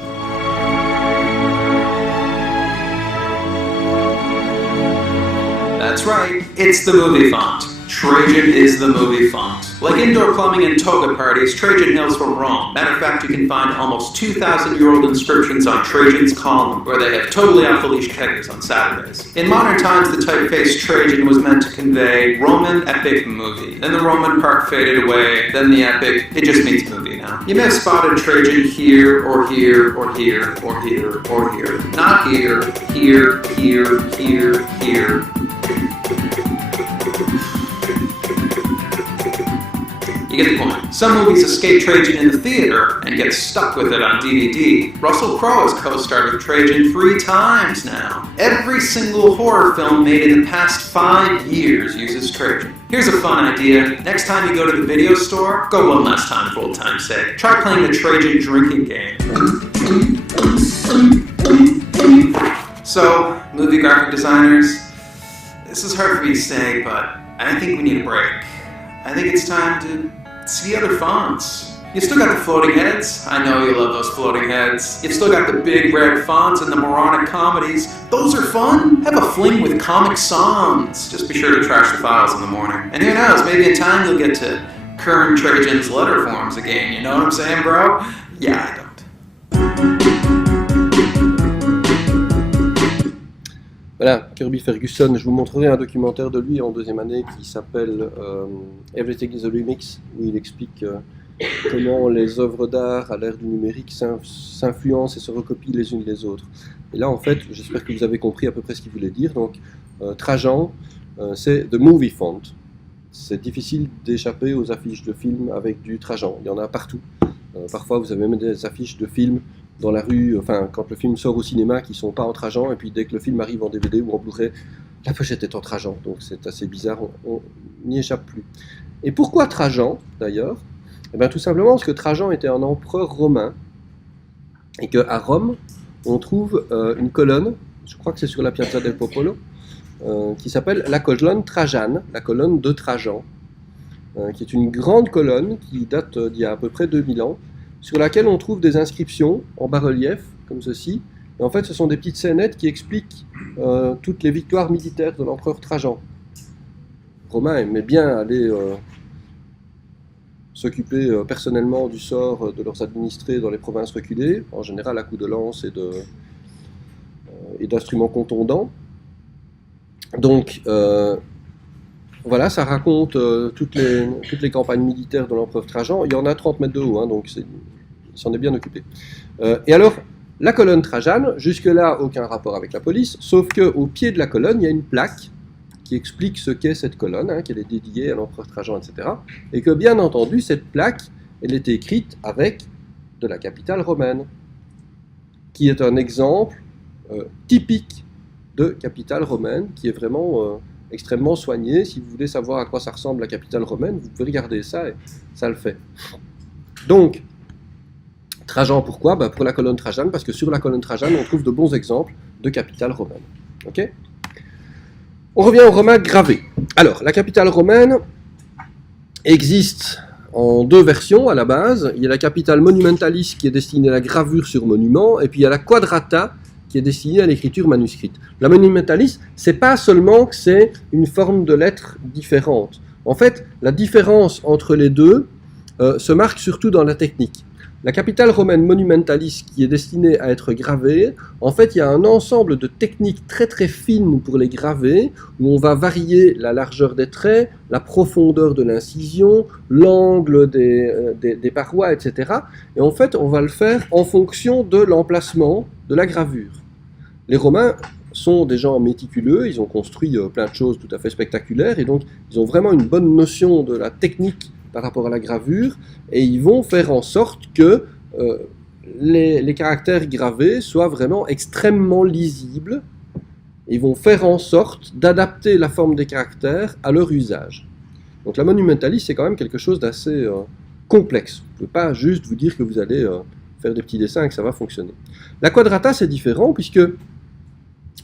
That's right, it's the movie font, Trajan is the movie font. Like indoor plumbing and toga parties, Trajan hails from Rome. Matter of fact, you can find almost 2,000-year-old inscriptions on Trajan's column, where they have totally off-the-leash keggers on Saturdays. In modern times, the typeface Trajan was meant to convey Roman epic movie. Then the Roman part faded away, then the epic, it just means movie now. You may have spotted Trajan here, or here, or here, or here, or here. Not here, here, here, here, here. You get the point. Some movies escape Trajan in the theater and get stuck with it on DVD. Russell Crowe has co-starred with Trajan 3 times now. Every single horror film made in the past 5 years uses Trajan. Here's a fun idea. Next time you go to the video store, go one last time for old time's sake. Try playing the Trajan drinking game. So, movie graphic designers, this is hard for me to say, but I think we need a break. I think it's time to see other fonts. You've still got the floating heads. I know you love those floating heads. You've still got the big red fonts and the moronic comedies. Those are fun. Have a fling with Comic Sans. Just be sure to trash the files in the morning. And who knows, maybe in time you'll get to Kern Trajan's letter forms again. You know what I'm saying, bro? Yeah, I don't. Voilà, Kirby Ferguson, je vous montrerai un documentaire de lui en deuxième année qui s'appelle Everything is a Remix, où il explique comment les œuvres d'art à l'ère du numérique s'influencent et se recopient les unes les autres. Et là, en fait, j'espère que vous avez compris à peu près ce qu'il voulait dire. Donc, Trajan, c'est the movie font. C'est difficile d'échapper aux affiches de films avec du Trajan. Il y en a partout. Parfois, vous avez même des affiches de films dans la rue, enfin, quand le film sort au cinéma, qui ne sont pas en Trajan, et puis dès que le film arrive en DVD ou en Blu-ray, la pochette est en Trajan. Donc, c'est assez bizarre, on n'y échappe plus. Et pourquoi Trajan, d'ailleurs? Eh bien, tout simplement parce que Trajan était un empereur romain, et qu'à Rome, on trouve une colonne, je crois que c'est sur la Piazza del Popolo, qui s'appelle la colonne Trajane, la colonne de Trajan, qui est une grande colonne qui date d'il y a à peu près 2000 ans, sur laquelle on trouve des inscriptions en bas-relief, comme ceci. Et en fait, ce sont des petites scénettes qui expliquent toutes les victoires militaires de l'empereur Trajan. Les Romains aimaient bien aller s'occuper personnellement du sort de leurs administrés dans les provinces reculées, en général à coups de lance et d'instruments contondants. Donc, voilà, ça raconte toutes les campagnes militaires de l'empereur Trajan. Il y en a 30 mètres de haut, hein, donc il s'en est bien occupé. Et alors, la colonne Trajane, jusque-là, aucun rapport avec la police, sauf qu'au pied de la colonne, il y a une plaque qui explique ce qu'est cette colonne, hein, qu'elle est dédiée à l'empereur Trajan, etc. Et que, bien entendu, cette plaque, elle est écrite avec de la capitale romaine, qui est un exemple typique de capitale romaine, qui est vraiment extrêmement soigné. Si vous voulez savoir à quoi ça ressemble la capitale romaine, vous pouvez regarder ça et ça le fait. Donc, Trajan, pourquoi? Pour la colonne Trajane, parce que sur la colonne Trajane, on trouve de bons exemples de capitale romaine. Okay, on revient aux Romains gravés. Alors, la capitale romaine existe en deux versions à la base. Il y a la capitale monumentalis qui est destinée à la gravure sur monument, et puis il y a la quadrata qui est destinée à l'écriture manuscrite. La monumentalis, c'est pas seulement que c'est une forme de lettre différente. En fait, la différence entre les deux se marque surtout dans la technique. La capitale romaine monumentalis qui est destinée à être gravée, en fait, il y a un ensemble de techniques très très fines pour les graver, où on va varier la largeur des traits, la profondeur de l'incision, l'angle des parois, etc. Et en fait, on va le faire en fonction de l'emplacement de la gravure. Les Romains sont des gens méticuleux, ils ont construit plein de choses tout à fait spectaculaires, et donc ils ont vraiment une bonne notion de la technique par rapport à la gravure, et ils vont faire en sorte que les caractères gravés soient vraiment extrêmement lisibles. Ils vont faire en sorte d'adapter la forme des caractères à leur usage. Donc la monumentalis, c'est quand même quelque chose d'assez complexe. Vous ne pouvez pas juste vous dire que vous allez faire des petits dessins et que ça va fonctionner. La quadrata, c'est différent, puisque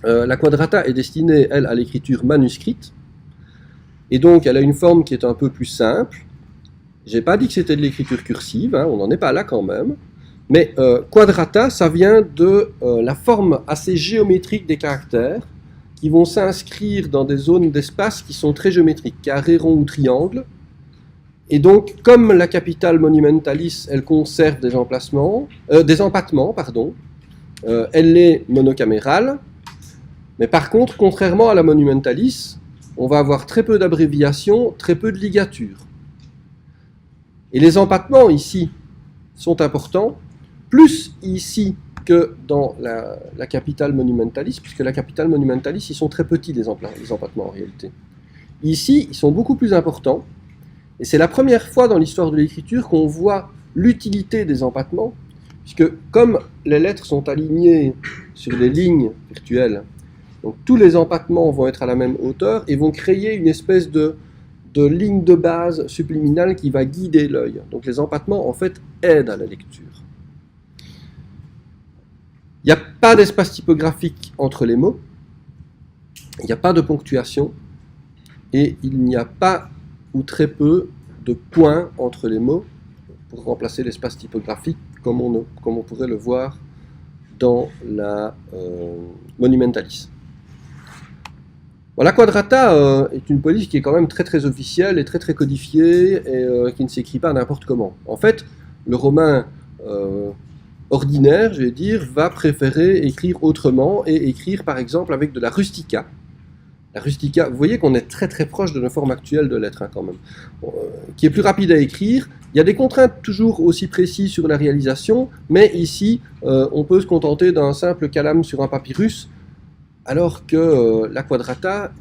la quadrata est destinée, elle, à l'écriture manuscrite, et donc elle a une forme qui est un peu plus simple. J'ai pas dit que c'était de l'écriture cursive, hein, on n'en est pas là quand même, mais quadrata, ça vient de la forme assez géométrique des caractères, qui vont s'inscrire dans des zones d'espace qui sont très géométriques, carrés, ronds ou triangles. Et donc, comme la capitale monumentalis, elle conserve des empattements, elle est monocamérale, mais par contre, contrairement à la monumentalis, on va avoir très peu d'abréviations, très peu de ligatures. Et les empattements ici sont importants, plus ici que dans la capitale monumentalis, puisque la capitale monumentalis, ils sont très petits les empattements en réalité. Ici, ils sont beaucoup plus importants, et c'est la première fois dans l'histoire de l'écriture qu'on voit l'utilité des empattements, puisque comme les lettres sont alignées sur des lignes virtuelles, donc tous les empattements vont être à la même hauteur et vont créer une espèce de ligne de base subliminale qui va guider l'œil. Donc les empattements, en fait, aident à la lecture. Il n'y a pas d'espace typographique entre les mots, il n'y a pas de ponctuation, et il n'y a pas ou très peu de points entre les mots pour remplacer l'espace typographique comme on pourrait le voir dans la monumentalis. Bon, la quadrata est une police qui est quand même très très officielle et très très codifiée et qui ne s'écrit pas n'importe comment. En fait, le romain ordinaire, je vais dire, va préférer écrire autrement et écrire par exemple avec de la rustica. La rustica, vous voyez qu'on est très très proche de nos formes actuelles de lettres quand même, qui est plus rapide à écrire. Il y a des contraintes toujours aussi précises sur la réalisation, mais ici, on peut se contenter d'un simple calame sur un papyrus, alors que la quadrata,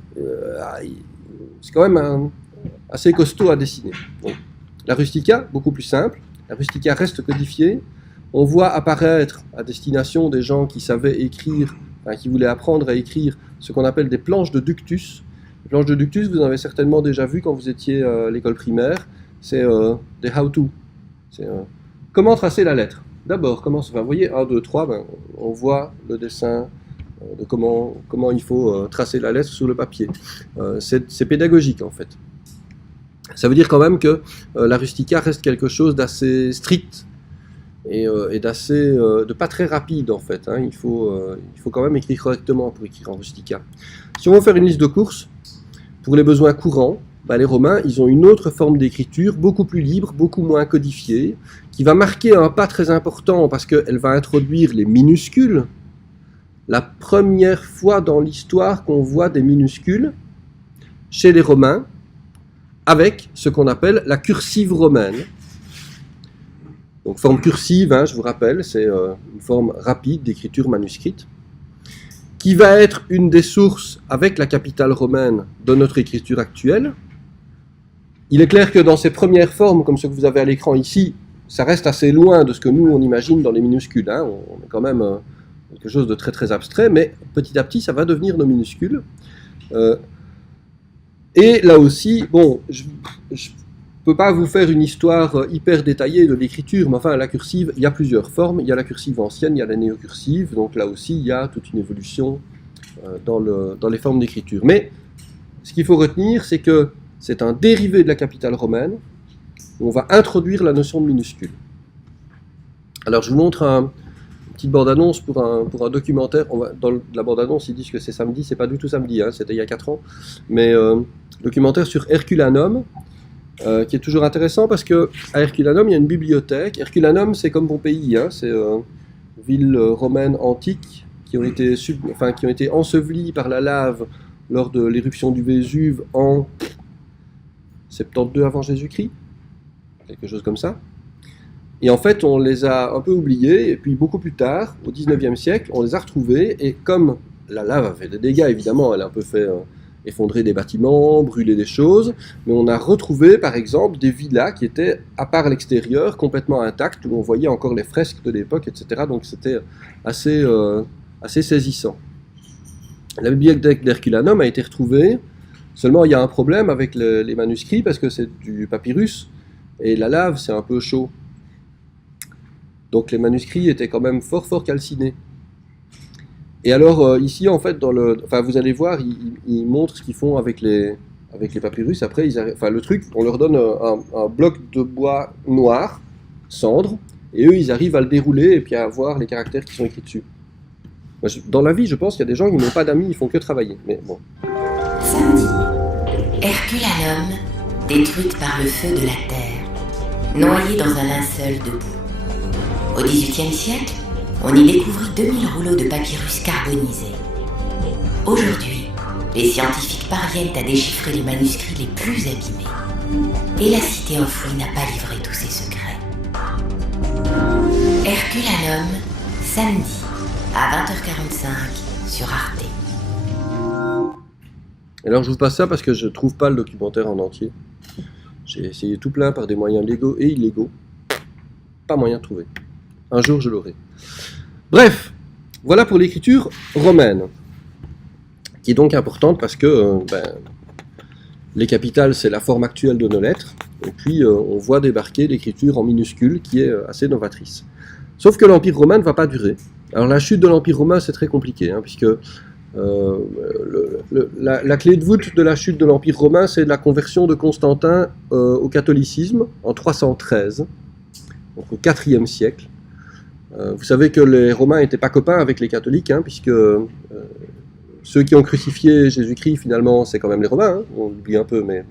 c'est quand même assez costaud à dessiner. Donc, la rustica, beaucoup plus simple. La rustica reste codifiée. On voit apparaître à destination des gens qui savaient écrire, qui voulaient apprendre à écrire ce qu'on appelle des planches de ductus. Les planches de ductus, vous en avez certainement déjà vu quand vous étiez à l'école primaire. C'est des how-to. C'est comment tracer la lettre. D'abord, vous voyez, 1, 2, 3, on voit le dessin de comment il faut tracer la lettre sur le papier. C'est pédagogique en fait. Ça veut dire quand même que la rustica reste quelque chose d'assez strict et de pas très rapide en fait. Il faut quand même écrire correctement pour écrire en rustica. Si on veut faire une liste de courses, pour les besoins courants, les Romains, ils ont une autre forme d'écriture, beaucoup plus libre, beaucoup moins codifiée, qui va marquer un pas très important parce qu'elle va introduire les minuscules. La première fois dans l'histoire qu'on voit des minuscules chez les Romains, avec ce qu'on appelle la cursive romaine. Donc forme cursive, je vous rappelle, c'est une forme rapide d'écriture manuscrite, qui va être une des sources avec la capitale romaine de notre écriture actuelle. Il est clair que dans ces premières formes, comme ce que vous avez à l'écran ici, ça reste assez loin de ce que nous on imagine dans les minuscules. On est quand même quelque chose de très très abstrait, mais petit à petit ça va devenir nos minuscules. Et là aussi, bon, je ne peux pas vous faire une histoire hyper détaillée de l'écriture, mais enfin la cursive, il y a plusieurs formes. Il y a la cursive ancienne, il y a la néocursive, donc là aussi il y a toute une évolution dans les formes d'écriture. Mais ce qu'il faut retenir, c'est que c'est un dérivé de la capitale romaine, où on va introduire la notion de minuscule. Alors je vous montre une petite bande-annonce pour un documentaire. Dans la bande-annonce, ils disent que c'est samedi, c'est pas du tout samedi, c'était il y a 4 ans, mais documentaire sur Herculanum, qui est toujours intéressant parce qu'à Herculanum, il y a une bibliothèque. Herculanum, c'est comme Pompéi, c'est une ville romaine antique qui ont été ensevelies par la lave lors de l'éruption du Vésuve en 72 avant Jésus-Christ, quelque chose comme ça. Et en fait, on les a un peu oubliés, et puis beaucoup plus tard, au 19e siècle, on les a retrouvés, et comme la lave a fait des dégâts, évidemment, elle a un peu fait effondrer des bâtiments, brûler des choses, mais on a retrouvé, par exemple, des villas qui étaient, à part l'extérieur, complètement intactes, où on voyait encore les fresques de l'époque, etc. Donc c'était assez saisissant. La bibliothèque d'Herculanum a été retrouvée, seulement il y a un problème avec les manuscrits, parce que c'est du papyrus, et la lave, c'est un peu chaud. Donc les manuscrits étaient quand même fort calcinés. Et alors ici, en fait, vous allez voir, ils montrent ce qu'ils font avec les papyrus. Après, le truc, on leur donne un bloc de bois noir, cendre, et eux, ils arrivent à le dérouler et puis à voir les caractères qui sont écrits dessus. Dans la vie, je pense qu'il y a des gens qui n'ont pas d'amis, ils font que travailler. Mais bon. Samedi. Herculanum, détruite par le feu de la terre, noyée dans un linceul de boue. Au XVIIIe siècle, on y découvrit 2000 rouleaux de papyrus carbonisés. Aujourd'hui, les scientifiques parviennent à déchiffrer les manuscrits les plus abîmés. Et la cité enfouie n'a pas livré tous ses secrets. Herculanum, samedi, à 20h45, sur Arte. Alors je vous passe ça parce que je ne trouve pas le documentaire en entier. J'ai essayé tout plein par des moyens légaux et illégaux. Pas moyen de trouver. Un jour je l'aurai. Bref, voilà pour l'écriture romaine, qui est donc importante parce que les capitales c'est la forme actuelle de nos lettres, et puis on voit débarquer l'écriture en minuscule qui est assez novatrice. Sauf que l'Empire romain ne va pas durer. Alors la chute de l'Empire romain c'est très compliqué, puisque la clé de voûte de la chute de l'Empire romain c'est la conversion de Constantin au catholicisme en 313, donc au IVe siècle. Vous savez que les Romains n'étaient pas copains avec les catholiques, puisque ceux qui ont crucifié Jésus-Christ, finalement, c'est quand même les Romains. On l'oublie un peu, mais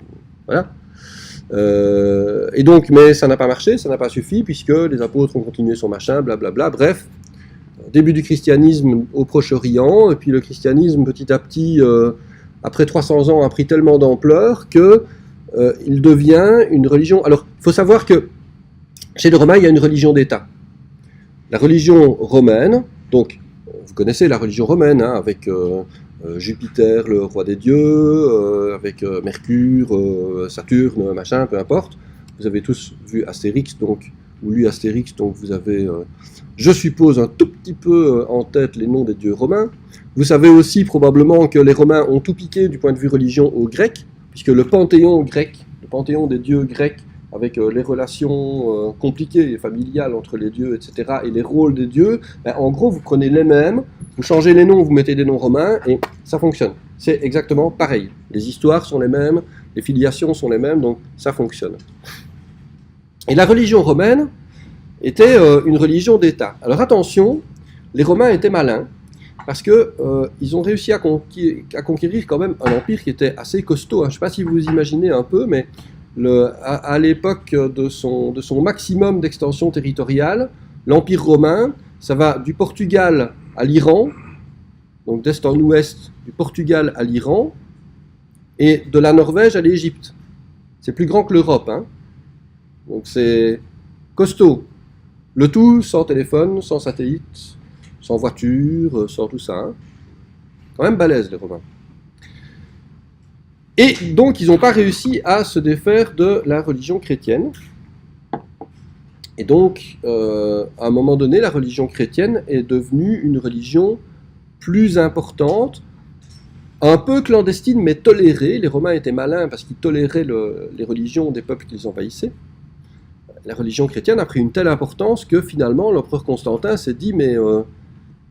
voilà. Et donc, mais ça n'a pas marché, ça n'a pas suffi, puisque les apôtres ont continué son machin, blablabla. Bref, début du christianisme au Proche-Orient, et puis le christianisme, petit à petit, après 300 ans, a pris tellement d'ampleur que il devient une religion. Alors, il faut savoir que chez les Romains, il y a une religion d'État. La religion romaine, donc vous connaissez la religion romaine, avec Jupiter, le roi des dieux, avec Mercure, Saturne, machin, peu importe. Vous avez tous vu Astérix, donc, ou lu Astérix, donc vous avez, je suppose, un tout petit peu en tête les noms des dieux romains. Vous savez aussi probablement que les Romains ont tout piqué du point de vue religion aux Grecs, puisque le panthéon grec, le panthéon des dieux grecs, avec les relations compliquées et familiales entre les dieux, etc., et les rôles des dieux, en gros, vous prenez les mêmes, vous changez les noms, vous mettez des noms romains, et ça fonctionne. C'est exactement pareil. Les histoires sont les mêmes, les filiations sont les mêmes, donc ça fonctionne. Et la religion romaine était une religion d'État. Alors attention, les Romains étaient malins, parce qu'ils ont réussi à conquérir quand même un empire qui était assez costaud. Je ne sais pas si vous vous imaginez un peu, mais à l'époque de son maximum d'extension territoriale, l'Empire romain, ça va du Portugal à l'Iran, donc d'est en ouest, du Portugal à l'Iran, et de la Norvège à l'Égypte. C'est plus grand que l'Europe, donc c'est costaud. Le tout sans téléphone, sans satellite, sans voiture, sans tout ça. Quand même balèze les Romains. Et donc, ils n'ont pas réussi à se défaire de la religion chrétienne. Et donc, à un moment donné, la religion chrétienne est devenue une religion plus importante, un peu clandestine, mais tolérée. Les Romains étaient malins parce qu'ils toléraient les religions des peuples qu'ils envahissaient. La religion chrétienne a pris une telle importance que finalement, l'empereur Constantin s'est dit « mais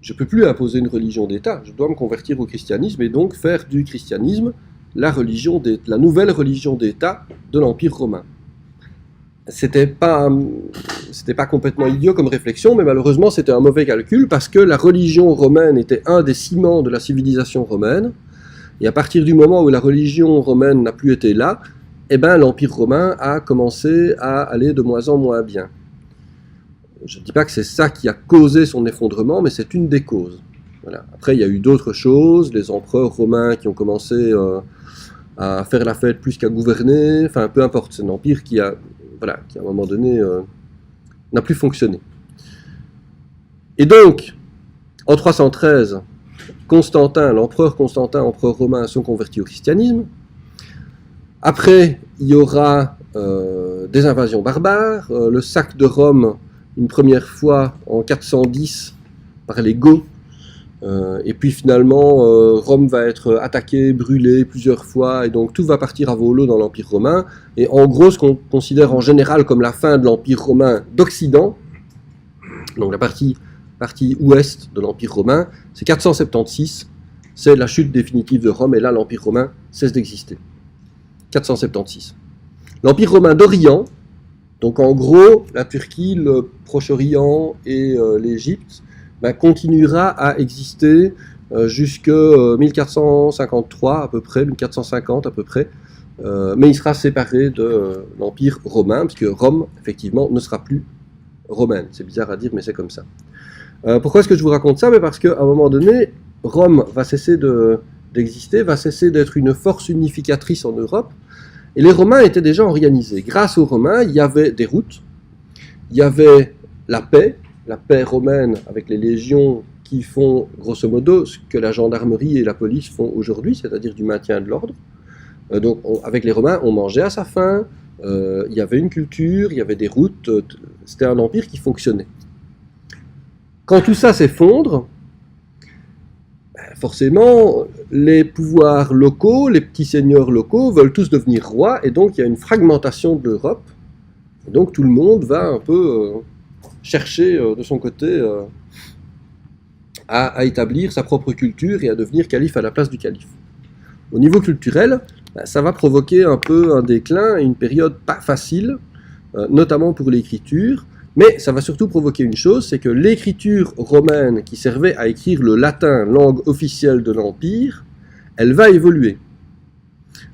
je ne peux plus imposer une religion d'État, je dois me convertir au christianisme et donc faire du christianisme la nouvelle religion d'État de l'Empire romain. » C'était pas complètement idiot comme réflexion, mais malheureusement c'était un mauvais calcul parce que la religion romaine était un des ciments de la civilisation romaine, et à partir du moment où la religion romaine n'a plus été là, l'Empire romain a commencé à aller de moins en moins bien. Je ne dis pas que c'est ça qui a causé son effondrement, mais c'est une des causes. Voilà. Après, il y a eu d'autres choses, les empereurs romains qui ont commencé à faire la fête plus qu'à gouverner, enfin peu importe, c'est un empire qui à un moment donné n'a plus fonctionné. Et donc, en 313, l'empereur Constantin, empereur romain, sont convertis au christianisme. Après, il y aura des invasions barbares, le sac de Rome, une première fois en 410 par les Goths, et puis finalement Rome va être attaquée, brûlée plusieurs fois, et donc tout va partir à volo dans l'Empire romain, et en gros ce qu'on considère en général comme la fin de l'Empire romain d'Occident, donc la partie ouest de l'Empire romain, c'est 476, c'est la chute définitive de Rome, et là l'Empire romain cesse d'exister. 476. L'Empire romain d'Orient, donc en gros la Turquie, le Proche-Orient et l'Égypte, continuera à exister jusqu'en 1453 à peu près, 1450 à peu près, mais il sera séparé de l'Empire romain, puisque Rome, effectivement, ne sera plus romaine. C'est bizarre à dire, mais c'est comme ça. Pourquoi est-ce que je vous raconte ça? Parce qu'à un moment donné, Rome va cesser d'exister, va cesser d'être une force unificatrice en Europe, et les Romains étaient déjà organisés. Grâce aux Romains, il y avait des routes, il y avait la paix romaine avec les légions qui font grosso modo ce que la gendarmerie et la police font aujourd'hui, c'est-à-dire du maintien de l'ordre. Donc avec les Romains, on mangeait à sa faim, il y avait une culture, il y avait des routes, c'était un empire qui fonctionnait. Quand tout ça s'effondre, forcément, les pouvoirs locaux, les petits seigneurs locaux veulent tous devenir rois, et donc il y a une fragmentation de l'Europe. Et donc tout le monde va un peu chercher de son côté à établir sa propre culture et à devenir calife à la place du calife. Au niveau culturel, ça va provoquer un peu un déclin et une période pas facile, notamment pour l'écriture, mais ça va surtout provoquer une chose, c'est que l'écriture romaine qui servait à écrire le latin, langue officielle de l'Empire, elle va évoluer.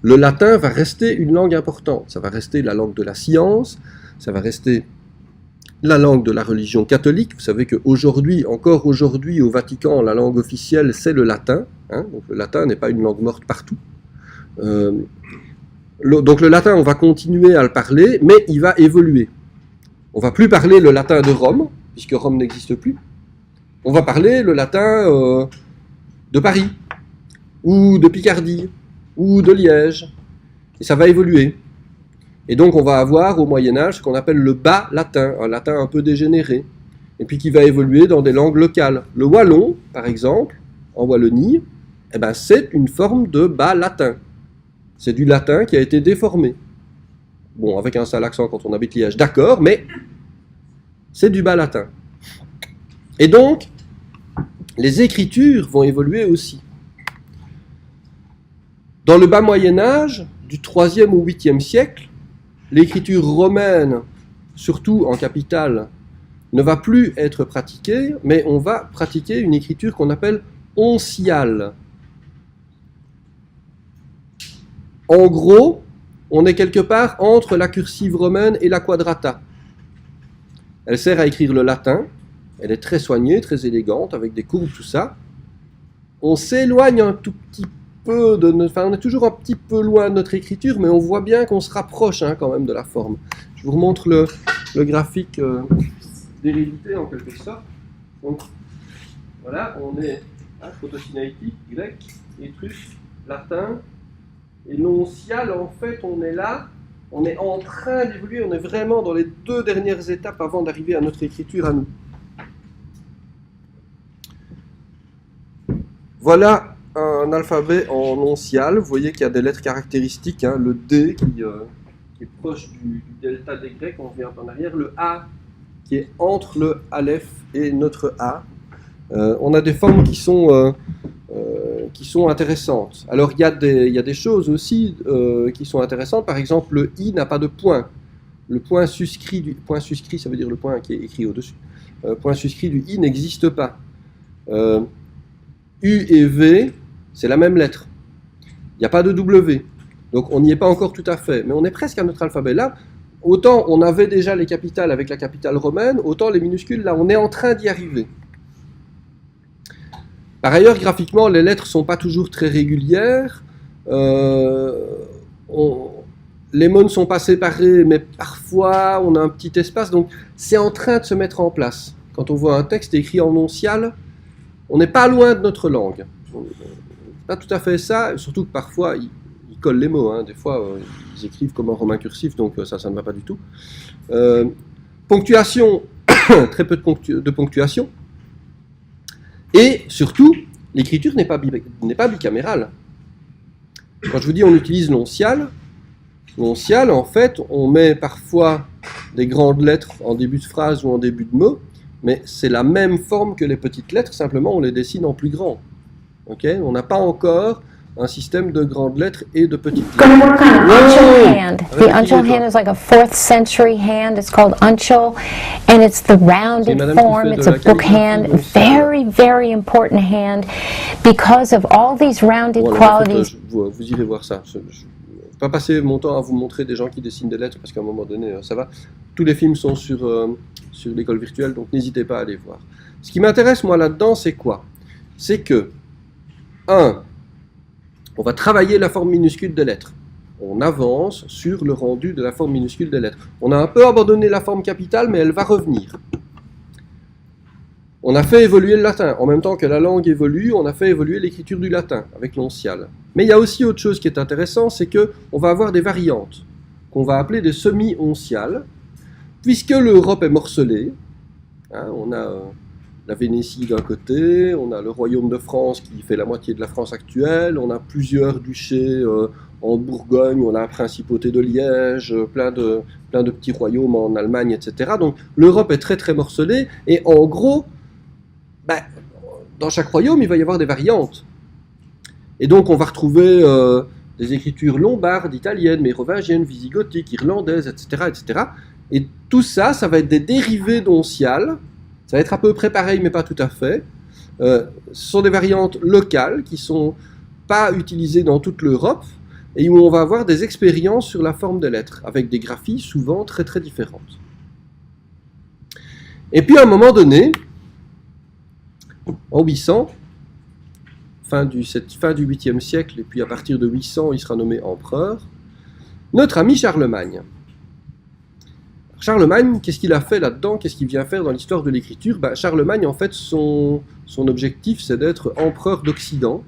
Le latin va rester une langue importante, ça va rester la langue de la science, ça va rester la langue de la religion catholique. Vous savez qu'aujourd'hui, encore aujourd'hui au Vatican, la langue officielle c'est le latin, donc le latin n'est pas une langue morte partout. Donc le latin, on va continuer à le parler, mais il va évoluer. On ne va plus parler le latin de Rome, puisque Rome n'existe plus. On va parler le latin de Paris, ou de Picardie, ou de Liège. Et ça va évoluer. Et donc on va avoir au Moyen-Âge ce qu'on appelle le bas latin, un latin un peu dégénéré, et puis qui va évoluer dans des langues locales. Le wallon, par exemple, en Wallonie, c'est une forme de bas latin. C'est du latin qui a été déformé. Bon, avec un sale accent quand on habite Liège, d'accord, mais c'est du bas latin. Et donc, les écritures vont évoluer aussi. Dans le bas Moyen-Âge, du 3e au 8e siècle, l'écriture romaine, surtout en capitale, ne va plus être pratiquée, mais on va pratiquer une écriture qu'on appelle onciale. En gros, on est quelque part entre la cursive romaine et la quadrata. Elle sert à écrire le latin, elle est très soignée, très élégante, avec des courbes, tout ça. On s'éloigne un tout petit peu on est toujours un petit peu loin de notre écriture, mais on voit bien qu'on se rapproche quand même de la forme. Je vous remontre le graphique d'hérédité en quelque sorte. Donc, voilà, on est proto-sinaïtique, grec, étrusque, latin, et l'oncial, en fait, on est là, on est en train d'évoluer, on est vraiment dans les 2 dernières étapes avant d'arriver à notre écriture à nous. Voilà un alphabet en oncial. Vous voyez qu'il y a des lettres caractéristiques, le D qui est proche du delta des Grecs, on revient en arrière, le A qui est entre le Aleph et notre A. On a des formes qui sont intéressantes. Alors il y a des choses aussi qui sont intéressantes. Par exemple, le I n'a pas de point. Le point suscrit, ça veut dire le point qui est écrit au-dessus. Point suscrit du I n'existe pas. U et V, c'est la même lettre. Il n'y a pas de W. Donc on n'y est pas encore tout à fait. Mais on est presque à notre alphabet. Là, autant on avait déjà les capitales avec la capitale romaine, autant les minuscules, là, on est en train d'y arriver. Par ailleurs, graphiquement, les lettres ne sont pas toujours très régulières. Les mots ne sont pas séparés, mais parfois on a un petit espace. Donc c'est en train de se mettre en place. Quand on voit un texte écrit en oncial, on n'est pas loin de notre langue. C'est pas tout à fait ça, surtout que parfois ils collent les mots. Des fois, ils écrivent comme un romain cursif, donc ça ne va pas du tout. Ponctuation, très peu de ponctuation. Et surtout, l'écriture n'est pas bicamérale. Quand je vous dis on utilise l'oncial, en fait, on met parfois des grandes lettres en début de phrase ou en début de mot, mais c'est la même forme que les petites lettres, simplement on les dessine en plus grand. Okay ? On n'a pas encore un système de grandes lettres et de petites Going lettres. to work on an Whoa! Unchal hand. Avec The qui Unchal est-on? hand is like a 4th century hand. It's called Unchal, and it's the rounded madame qui form. fait It's de a la book calligraphie hand. onciale. Very, very important hand because of all these rounded Bon, alors, en fait, qualities. vous irez voir ça. Je ne vais pas passer mon temps à vous montrer des gens qui dessinent des lettres, parce qu'à un moment donné, ça va. Tous les films sont sur l'école virtuelle, donc n'hésitez pas à aller voir. Ce qui m'intéresse, moi, là-dedans, c'est quoi? C'est que, 1, on va travailler la forme minuscule des lettres. On avance sur le rendu de la forme minuscule des lettres. On a un peu abandonné la forme capitale, mais elle va revenir. On a fait évoluer le latin. En même temps que la langue évolue, on a fait évoluer l'écriture du latin avec l'oncial. Mais il y a aussi autre chose qui est intéressant, c'est qu'on va avoir des variantes qu'on va appeler des semi-onciales, puisque l'Europe est morcelée. Hein, on a la Vénétie d'un côté, on a le royaume de France qui fait la moitié de la France actuelle, on a plusieurs duchés en Bourgogne, on a la principauté de Liège, plein de petits royaumes en Allemagne, etc. Donc l'Europe est très très morcelée, et en gros, dans chaque royaume, il va y avoir des variantes. Et donc on va retrouver des écritures lombardes, italiennes, mérovingiennes, visigothiques, irlandaises, etc., etc. Et tout ça, ça va être des dérivés d'onciales. Ça va être à peu près pareil, mais pas tout à fait. Ce sont des variantes locales qui ne sont pas utilisées dans toute l'Europe et où on va avoir des expériences sur la forme des lettres, avec des graphies souvent très très différentes. Et puis à un moment donné, en 800, fin du 8e siècle, et puis à partir de 800, il sera nommé empereur, notre ami Charlemagne. Charlemagne, qu'est-ce qu'il a fait là-dedans? Qu'est-ce qu'il vient faire dans l'histoire de l'écriture? Charlemagne, en fait, son objectif, c'est d'être empereur d'Occident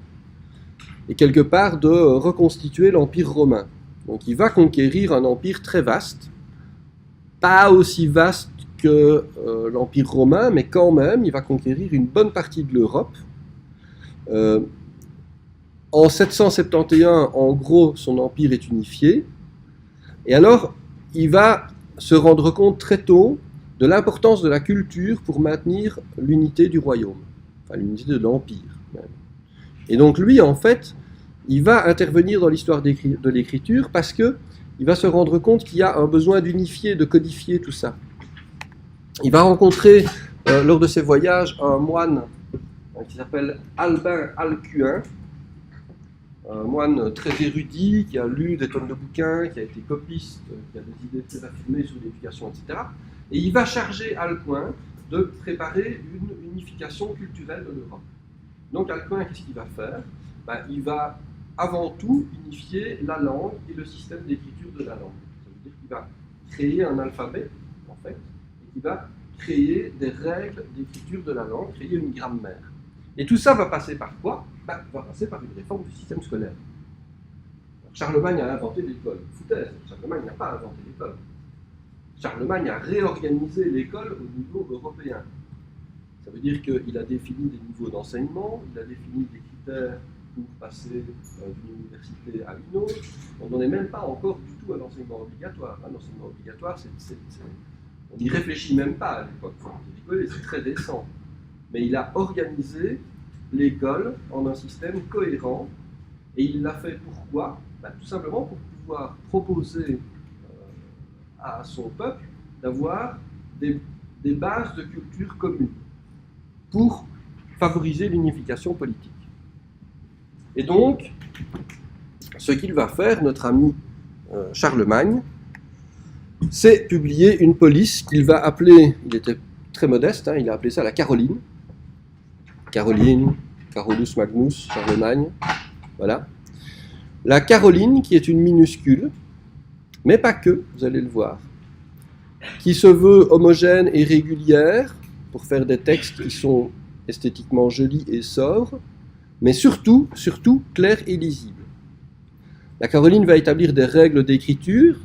et quelque part de reconstituer l'Empire romain. Donc il va conquérir un empire très vaste, pas aussi vaste que l'Empire romain, mais quand même, il va conquérir une bonne partie de l'Europe. En 771, en gros, son empire est unifié. Et alors, il va se rendre compte très tôt de l'importance de la culture pour maintenir l'unité du royaume, enfin l'unité de l'empire même. Et donc lui, en fait, il va intervenir dans l'histoire de l'écriture parce que il va se rendre compte qu'il y a un besoin d'unifier, de codifier tout ça. Il va rencontrer, lors de ses voyages, un moine qui s'appelle Albin Alcuin, un moine très érudit, qui a lu des tonnes de bouquins, qui a été copiste, qui a des idées très affirmées sur l'éducation, etc. Et il va charger Alcuin de préparer une unification culturelle de l'Europe. Donc Alcuin, qu'est-ce qu'il va faire? Il va avant tout unifier la langue et le système d'écriture de la langue. Ça veut dire qu'il va créer un alphabet, en fait, et qu'il va créer des règles d'écriture de la langue, créer une grammaire. Et tout ça va passer par quoi? Va passer par une réforme du système scolaire. Charlemagne a inventé l'école. Foutaise, Charlemagne n'a pas inventé l'école. Charlemagne a réorganisé l'école au niveau européen. Ça veut dire qu'il a défini des niveaux d'enseignement, il a défini des critères pour passer d'une université à une autre. On n'en est même pas encore du tout à l'enseignement obligatoire. L'enseignement obligatoire, on n'y réfléchit même pas à l'époque. Il faut rigoler, c'est très décent. Mais il a organisé l'école en un système cohérent, et il l'a fait pourquoi? Tout simplement pour pouvoir proposer à son peuple d'avoir des bases de culture communes, pour favoriser l'unification politique. Et donc, ce qu'il va faire, notre ami Charlemagne, c'est publier une police qu'il va appeler, il était très modeste, il a appelé ça la Caroline. Caroline, Carolus Magnus, Charlemagne, voilà. La Caroline, qui est une minuscule, mais pas que, vous allez le voir, qui se veut homogène et régulière pour faire des textes qui sont esthétiquement jolis et sobres, mais surtout clairs et lisibles. La Caroline va établir des règles d'écriture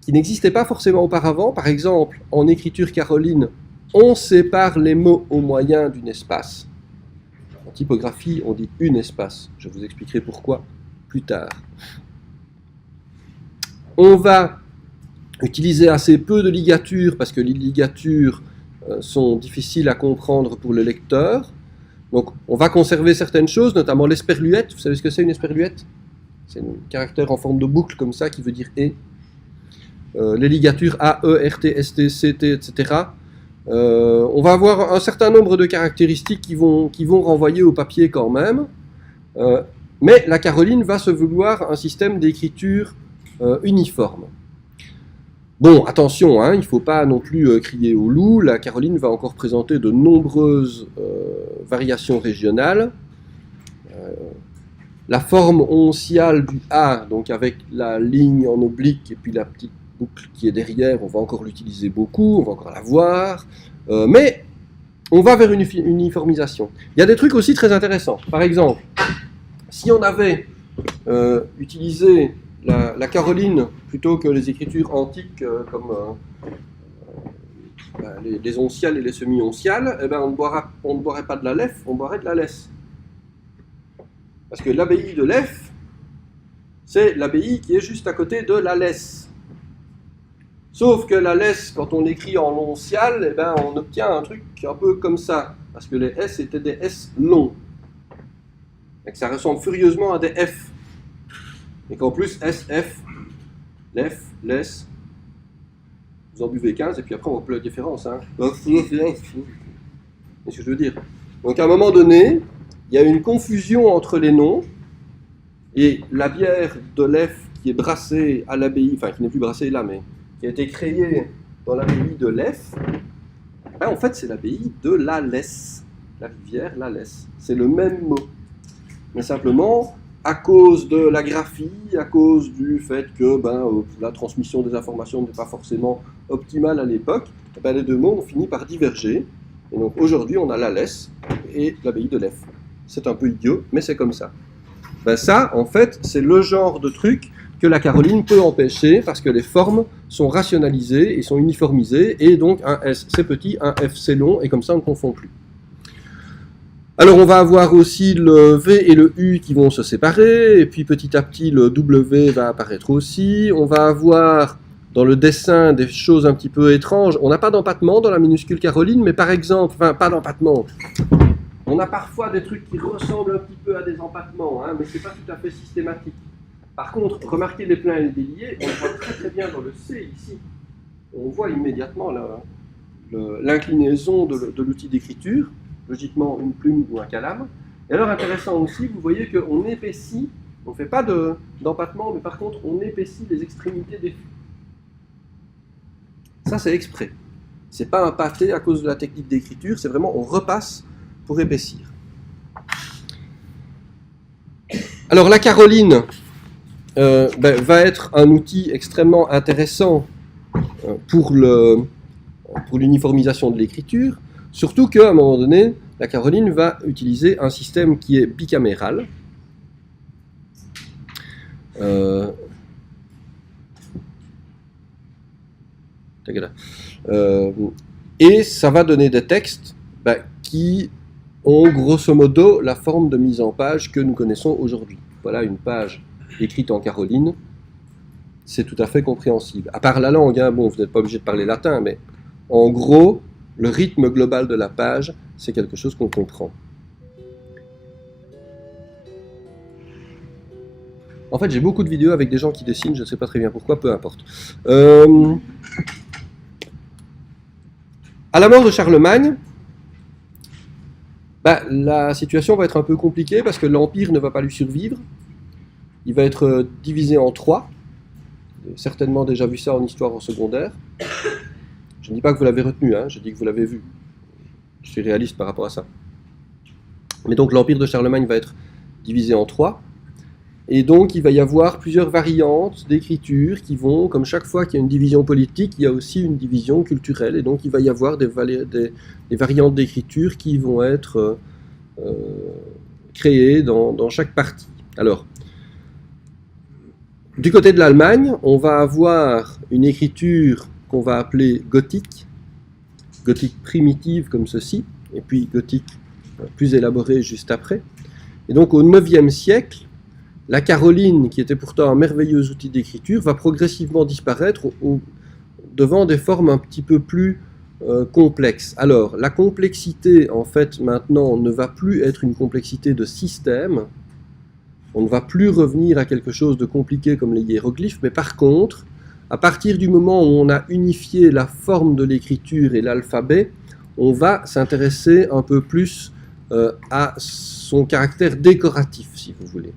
qui n'existaient pas forcément auparavant. Par exemple, en écriture caroline, on sépare les mots au moyen d'une espace. En typographie, on dit une espace. Je vous expliquerai pourquoi plus tard. On va utiliser assez peu de ligatures, parce que les ligatures sont difficiles à comprendre pour le lecteur. Donc on va conserver certaines choses, notamment l'esperluette. Vous savez ce que c'est une esperluette? C'est un caractère en forme de boucle comme ça qui veut dire « et ». Les ligatures A, E, R, T, S, T, C, T, etc. On va avoir un certain nombre de caractéristiques qui vont renvoyer au papier quand même. Mais la Caroline va se vouloir un système d'écriture uniforme. Bon, attention, hein, il ne faut pas non plus crier au loup. La Caroline va encore présenter de nombreuses variations régionales. La forme onciale du A, donc avec la ligne en oblique et puis la petite boucle qui est derrière, on va encore l'utiliser beaucoup, on va encore la voir. Mais on va vers une uniformisation. Il y a des trucs aussi très intéressants. Par exemple, si on avait utilisé la Caroline plutôt que les écritures antiques comme les onciales et les semi-onciales, eh ben on ne boirait pas de la lef, on boirait de la laisse. Parce que l'abbaye de Lef, c'est l'abbaye qui est juste à côté de la laisse. Sauf que la laisse, quand on l'écrit en oncial, eh ben on obtient un truc un peu comme ça, parce que les S étaient des S longs. Et que ça ressemble furieusement à des F. Et qu'en plus, S, F, Lef, laisse, vous en buvez 15, et puis après on voit plus la différence. Hein. C'est ce que je veux dire. Donc à un moment donné, il y a une confusion entre les noms, et la bière de Lef qui est brassée à l'abbaye, enfin qui n'est plus brassée là, mais qui a été créée dans l'abbaye de Lef, ben, en fait c'est l'abbaye de la Lesse, la rivière la Lesse. C'est le même mot. Mais simplement, à cause de la graphie, à cause du fait que la transmission des informations n'est pas forcément optimale à l'époque, ben, les deux mots ont fini par diverger. Et donc aujourd'hui, on a la Lesse et l'abbaye de Lef. C'est un peu idiot, mais c'est comme ça. Ben ça, en fait, c'est le genre de truc que la Caroline peut empêcher parce que les formes sont rationalisées et sont uniformisées, et donc un S c'est petit, un F c'est long, et comme ça on ne confond plus. Alors on va avoir aussi le V et le U qui vont se séparer, et puis petit à petit le W va apparaître aussi. On va avoir dans le dessin des choses un petit peu étranges. On n'a pas d'empattement dans la minuscule Caroline, mais par exemple, enfin pas d'empattement. On a parfois des trucs qui ressemblent un petit peu à des empattements, hein, mais ce n'est pas tout à fait systématique. Par contre, remarquez les pleins et les déliés, on le voit très très bien dans le C ici. On voit immédiatement l'inclinaison de l'outil d'écriture, logiquement une plume ou un calame. Et alors intéressant aussi, vous voyez qu'on épaissit, on ne fait pas d'empattement, mais par contre on épaissit les extrémités des fûts. Ça c'est exprès. C'est pas un pâté à cause de la technique d'écriture, c'est vraiment on repasse pour épaissir. Alors la Caroline va être un outil extrêmement intéressant pour l'uniformisation de l'écriture, surtout qu'à un moment donné, la Caroline va utiliser un système qui est bicaméral. Et ça va donner des textes qui ont grosso modo la forme de mise en page que nous connaissons aujourd'hui. Voilà une page écrite en Caroline, c'est tout à fait compréhensible. À part la langue, hein, bon, vous n'êtes pas obligé de parler latin, mais en gros, le rythme global de la page, c'est quelque chose qu'on comprend. En fait, j'ai beaucoup de vidéos avec des gens qui dessinent, je ne sais pas très bien pourquoi, peu importe. À la mort de Charlemagne, la situation va être un peu compliquée parce que l'Empire ne va pas lui survivre. Il va être divisé en 3. Vous avez certainement déjà vu ça en histoire en secondaire. Je ne dis pas que vous l'avez retenu, hein, je dis que vous l'avez vu. Je suis réaliste par rapport à ça. Mais donc l'Empire de Charlemagne va être divisé en 3. Et donc il va y avoir plusieurs variantes d'écriture qui vont, comme chaque fois qu'il y a une division politique, il y a aussi une division culturelle. Et donc il va y avoir des variantes d'écriture qui vont être créées dans chaque partie. Alors, du côté de l'Allemagne, on va avoir une écriture qu'on va appeler gothique primitive comme ceci, et puis gothique plus élaborée juste après. Et donc au IXe siècle, la Caroline, qui était pourtant un merveilleux outil d'écriture, va progressivement disparaître devant des formes un petit peu plus complexe. Alors, la complexité, en fait, maintenant, ne va plus être une complexité de système. On ne va plus revenir à quelque chose de compliqué comme les hiéroglyphes, mais par contre, à partir du moment où on a unifié la forme de l'écriture et l'alphabet, on va s'intéresser un peu plus à son caractère décoratif, si vous voulez.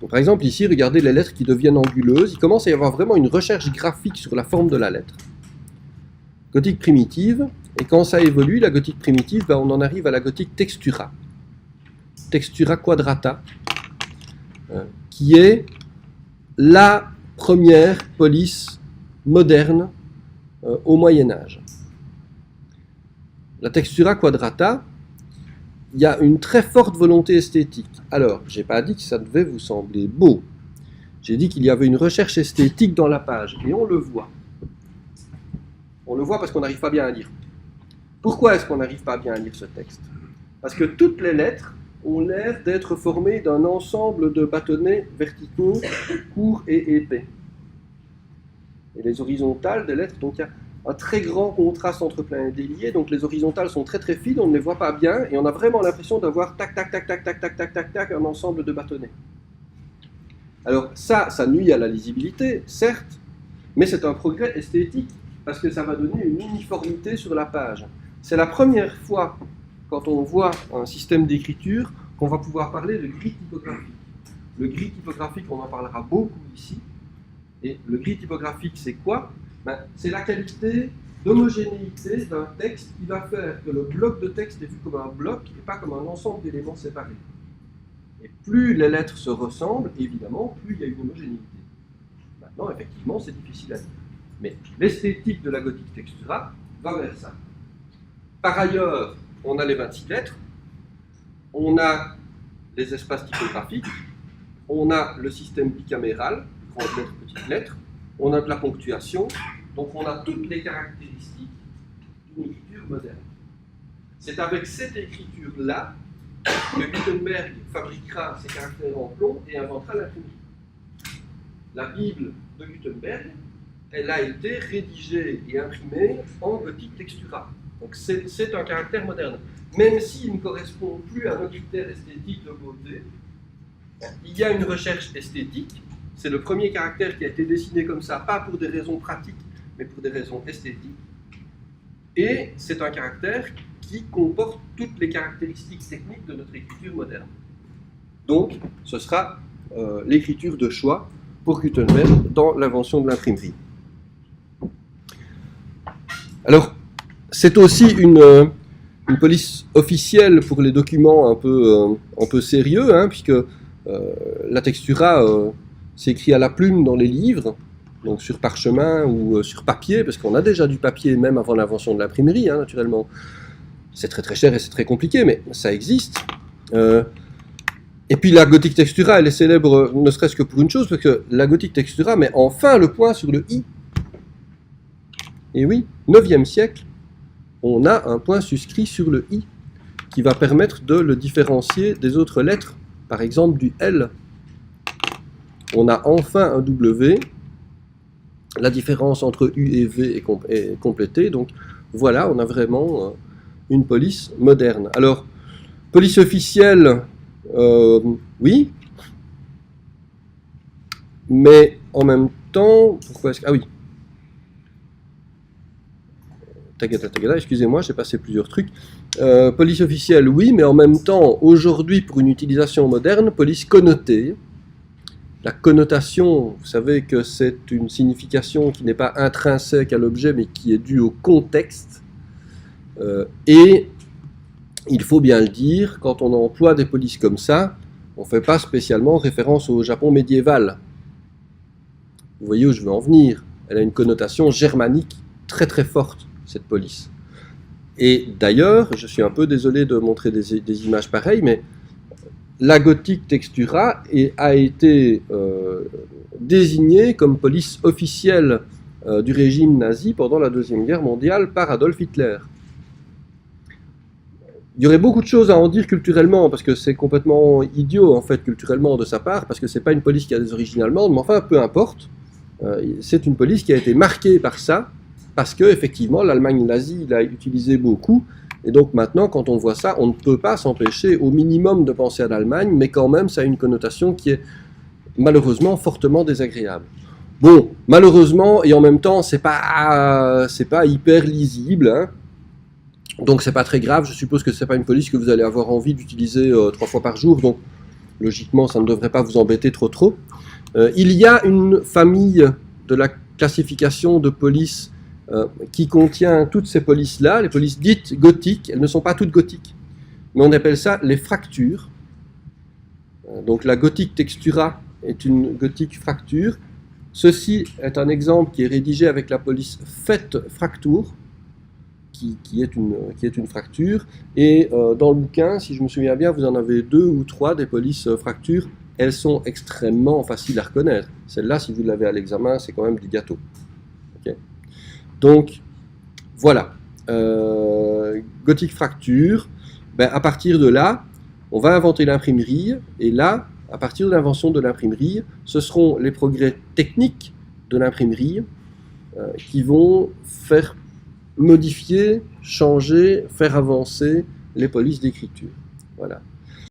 Donc, par exemple, ici, regardez les lettres qui deviennent anguleuses. Il commence à y avoir vraiment une recherche graphique sur la forme de la lettre. Gothique primitive, et quand ça évolue, la gothique primitive, on en arrive à la gothique textura. Textura quadrata, qui est la première police moderne au Moyen-Âge. La textura quadrata, il y a une très forte volonté esthétique. Alors, je n'ai pas dit que ça devait vous sembler beau. J'ai dit qu'il y avait une recherche esthétique dans la page, et on le voit. On le voit parce qu'on n'arrive pas bien à lire. Pourquoi est-ce qu'on n'arrive pas bien à lire ce texte? Parce que toutes les lettres ont l'air d'être formées d'un ensemble de bâtonnets verticaux, courts et épais. Et les horizontales des lettres, donc il y a un très grand contraste entre plein et délié, donc les horizontales sont très très fines, on ne les voit pas bien, et on a vraiment l'impression d'avoir tac tac tac tac tac tac tac tac tac un ensemble de bâtonnets. Alors ça nuit à la lisibilité, certes, mais c'est un progrès esthétique, parce que ça va donner une uniformité sur la page. C'est la première fois, quand on voit un système d'écriture, qu'on va pouvoir parler de grille typographique. Le gris typographique, on en parlera beaucoup ici. Et le gris typographique, c'est quoi? C'est la qualité d'homogénéité d'un texte qui va faire que le bloc de texte est vu comme un bloc et pas comme un ensemble d'éléments séparés. Et plus les lettres se ressemblent, évidemment, plus il y a une homogénéité. Maintenant, effectivement, c'est difficile à dire. Mais l'esthétique de la gothique textura va vers ça. Par ailleurs, on a les 26 lettres, on a les espaces typographiques, on a le système bicaméral, grandes lettres, petites lettres, on a de la ponctuation, donc on a toutes les caractéristiques d'une écriture moderne. C'est avec cette écriture-là que Gutenberg fabriquera ses caractères en plomb et inventera l'imprimerie. La Bible de Gutenberg, elle a été rédigée et imprimée en gothique textura. Donc c'est un caractère moderne. Même s'il ne correspond plus à nos critères esthétiques de beauté, il y a une recherche esthétique. C'est le premier caractère qui a été dessiné comme ça, pas pour des raisons pratiques, mais pour des raisons esthétiques. Et c'est un caractère qui comporte toutes les caractéristiques techniques de notre écriture moderne. Donc, ce sera l'écriture de choix pour Gutenberg dans l'invention de l'imprimerie. Alors, c'est aussi une police officielle pour les documents un peu sérieux, hein, puisque la textura s'écrit à la plume dans les livres, donc sur parchemin ou sur papier, parce qu'on a déjà du papier même avant l'invention de l'imprimerie, hein, naturellement. C'est très très cher et c'est très compliqué, mais ça existe. Et puis la gothique textura, elle est célèbre ne serait-ce que pour une chose, parce que la gothique textura met enfin le point sur le « i ». Et oui, 9e siècle, on a un point suscrit sur le « i » qui va permettre de le différencier des autres lettres, par exemple du « L ». On a enfin un W, la différence entre U et V est complétée, donc voilà, on a vraiment une police moderne. Alors, police officielle, oui, mais en même temps, pourquoi est-ce que... Ah oui, tagada, excusez-moi, j'ai passé plusieurs trucs. Police officielle, oui, mais en même temps, aujourd'hui, pour une utilisation moderne, police connotée. La connotation, vous savez que c'est une signification qui n'est pas intrinsèque à l'objet, mais qui est due au contexte. Et il faut bien le dire, quand on emploie des polices comme ça, on ne fait pas spécialement référence au Japon médiéval. Vous voyez où je veux en venir. Elle a une connotation germanique très très forte, cette police. Et d'ailleurs, je suis un peu désolé de montrer des images pareilles, mais la gothique textura a été désignée comme police officielle du régime nazi pendant la Deuxième Guerre mondiale par Adolf Hitler. Il y aurait beaucoup de choses à en dire culturellement, parce que c'est complètement idiot en fait culturellement de sa part, parce que c'est pas une police qui a des origines allemandes, mais enfin peu importe, c'est une police qui a été marquée par ça, parce que effectivement l'Allemagne nazie l'a utilisé beaucoup, et donc maintenant quand on voit ça, on ne peut pas s'empêcher au minimum de penser à l'Allemagne, mais quand même ça a une connotation qui est malheureusement fortement désagréable. Bon, malheureusement, et en même temps, c'est pas hyper lisible, hein. Donc c'est pas très grave, je suppose que c'est pas une police que vous allez avoir envie d'utiliser 3 fois par jour, donc logiquement ça ne devrait pas vous embêter trop. Il y a une famille de la classification de police qui contient toutes ces polices-là, les polices dites gothiques. Elles ne sont pas toutes gothiques, mais on appelle ça les fractures. Donc la gothique textura est une gothique fracture. Ceci est un exemple qui est rédigé avec la police Fett Fracture, qui est une fracture. Et dans le bouquin, si je me souviens bien, vous en avez 2 ou 3 des polices fractures. Elles sont extrêmement faciles à reconnaître. Celle-là, si vous l'avez à l'examen, c'est quand même du gâteau. Okay. Donc, voilà. Gothique fracture. Ben, à partir de là, on va inventer l'imprimerie. Et là, à partir de l'invention de l'imprimerie, ce seront les progrès techniques de l'imprimerie qui vont faire modifier, changer, faire avancer les polices d'écriture. Voilà.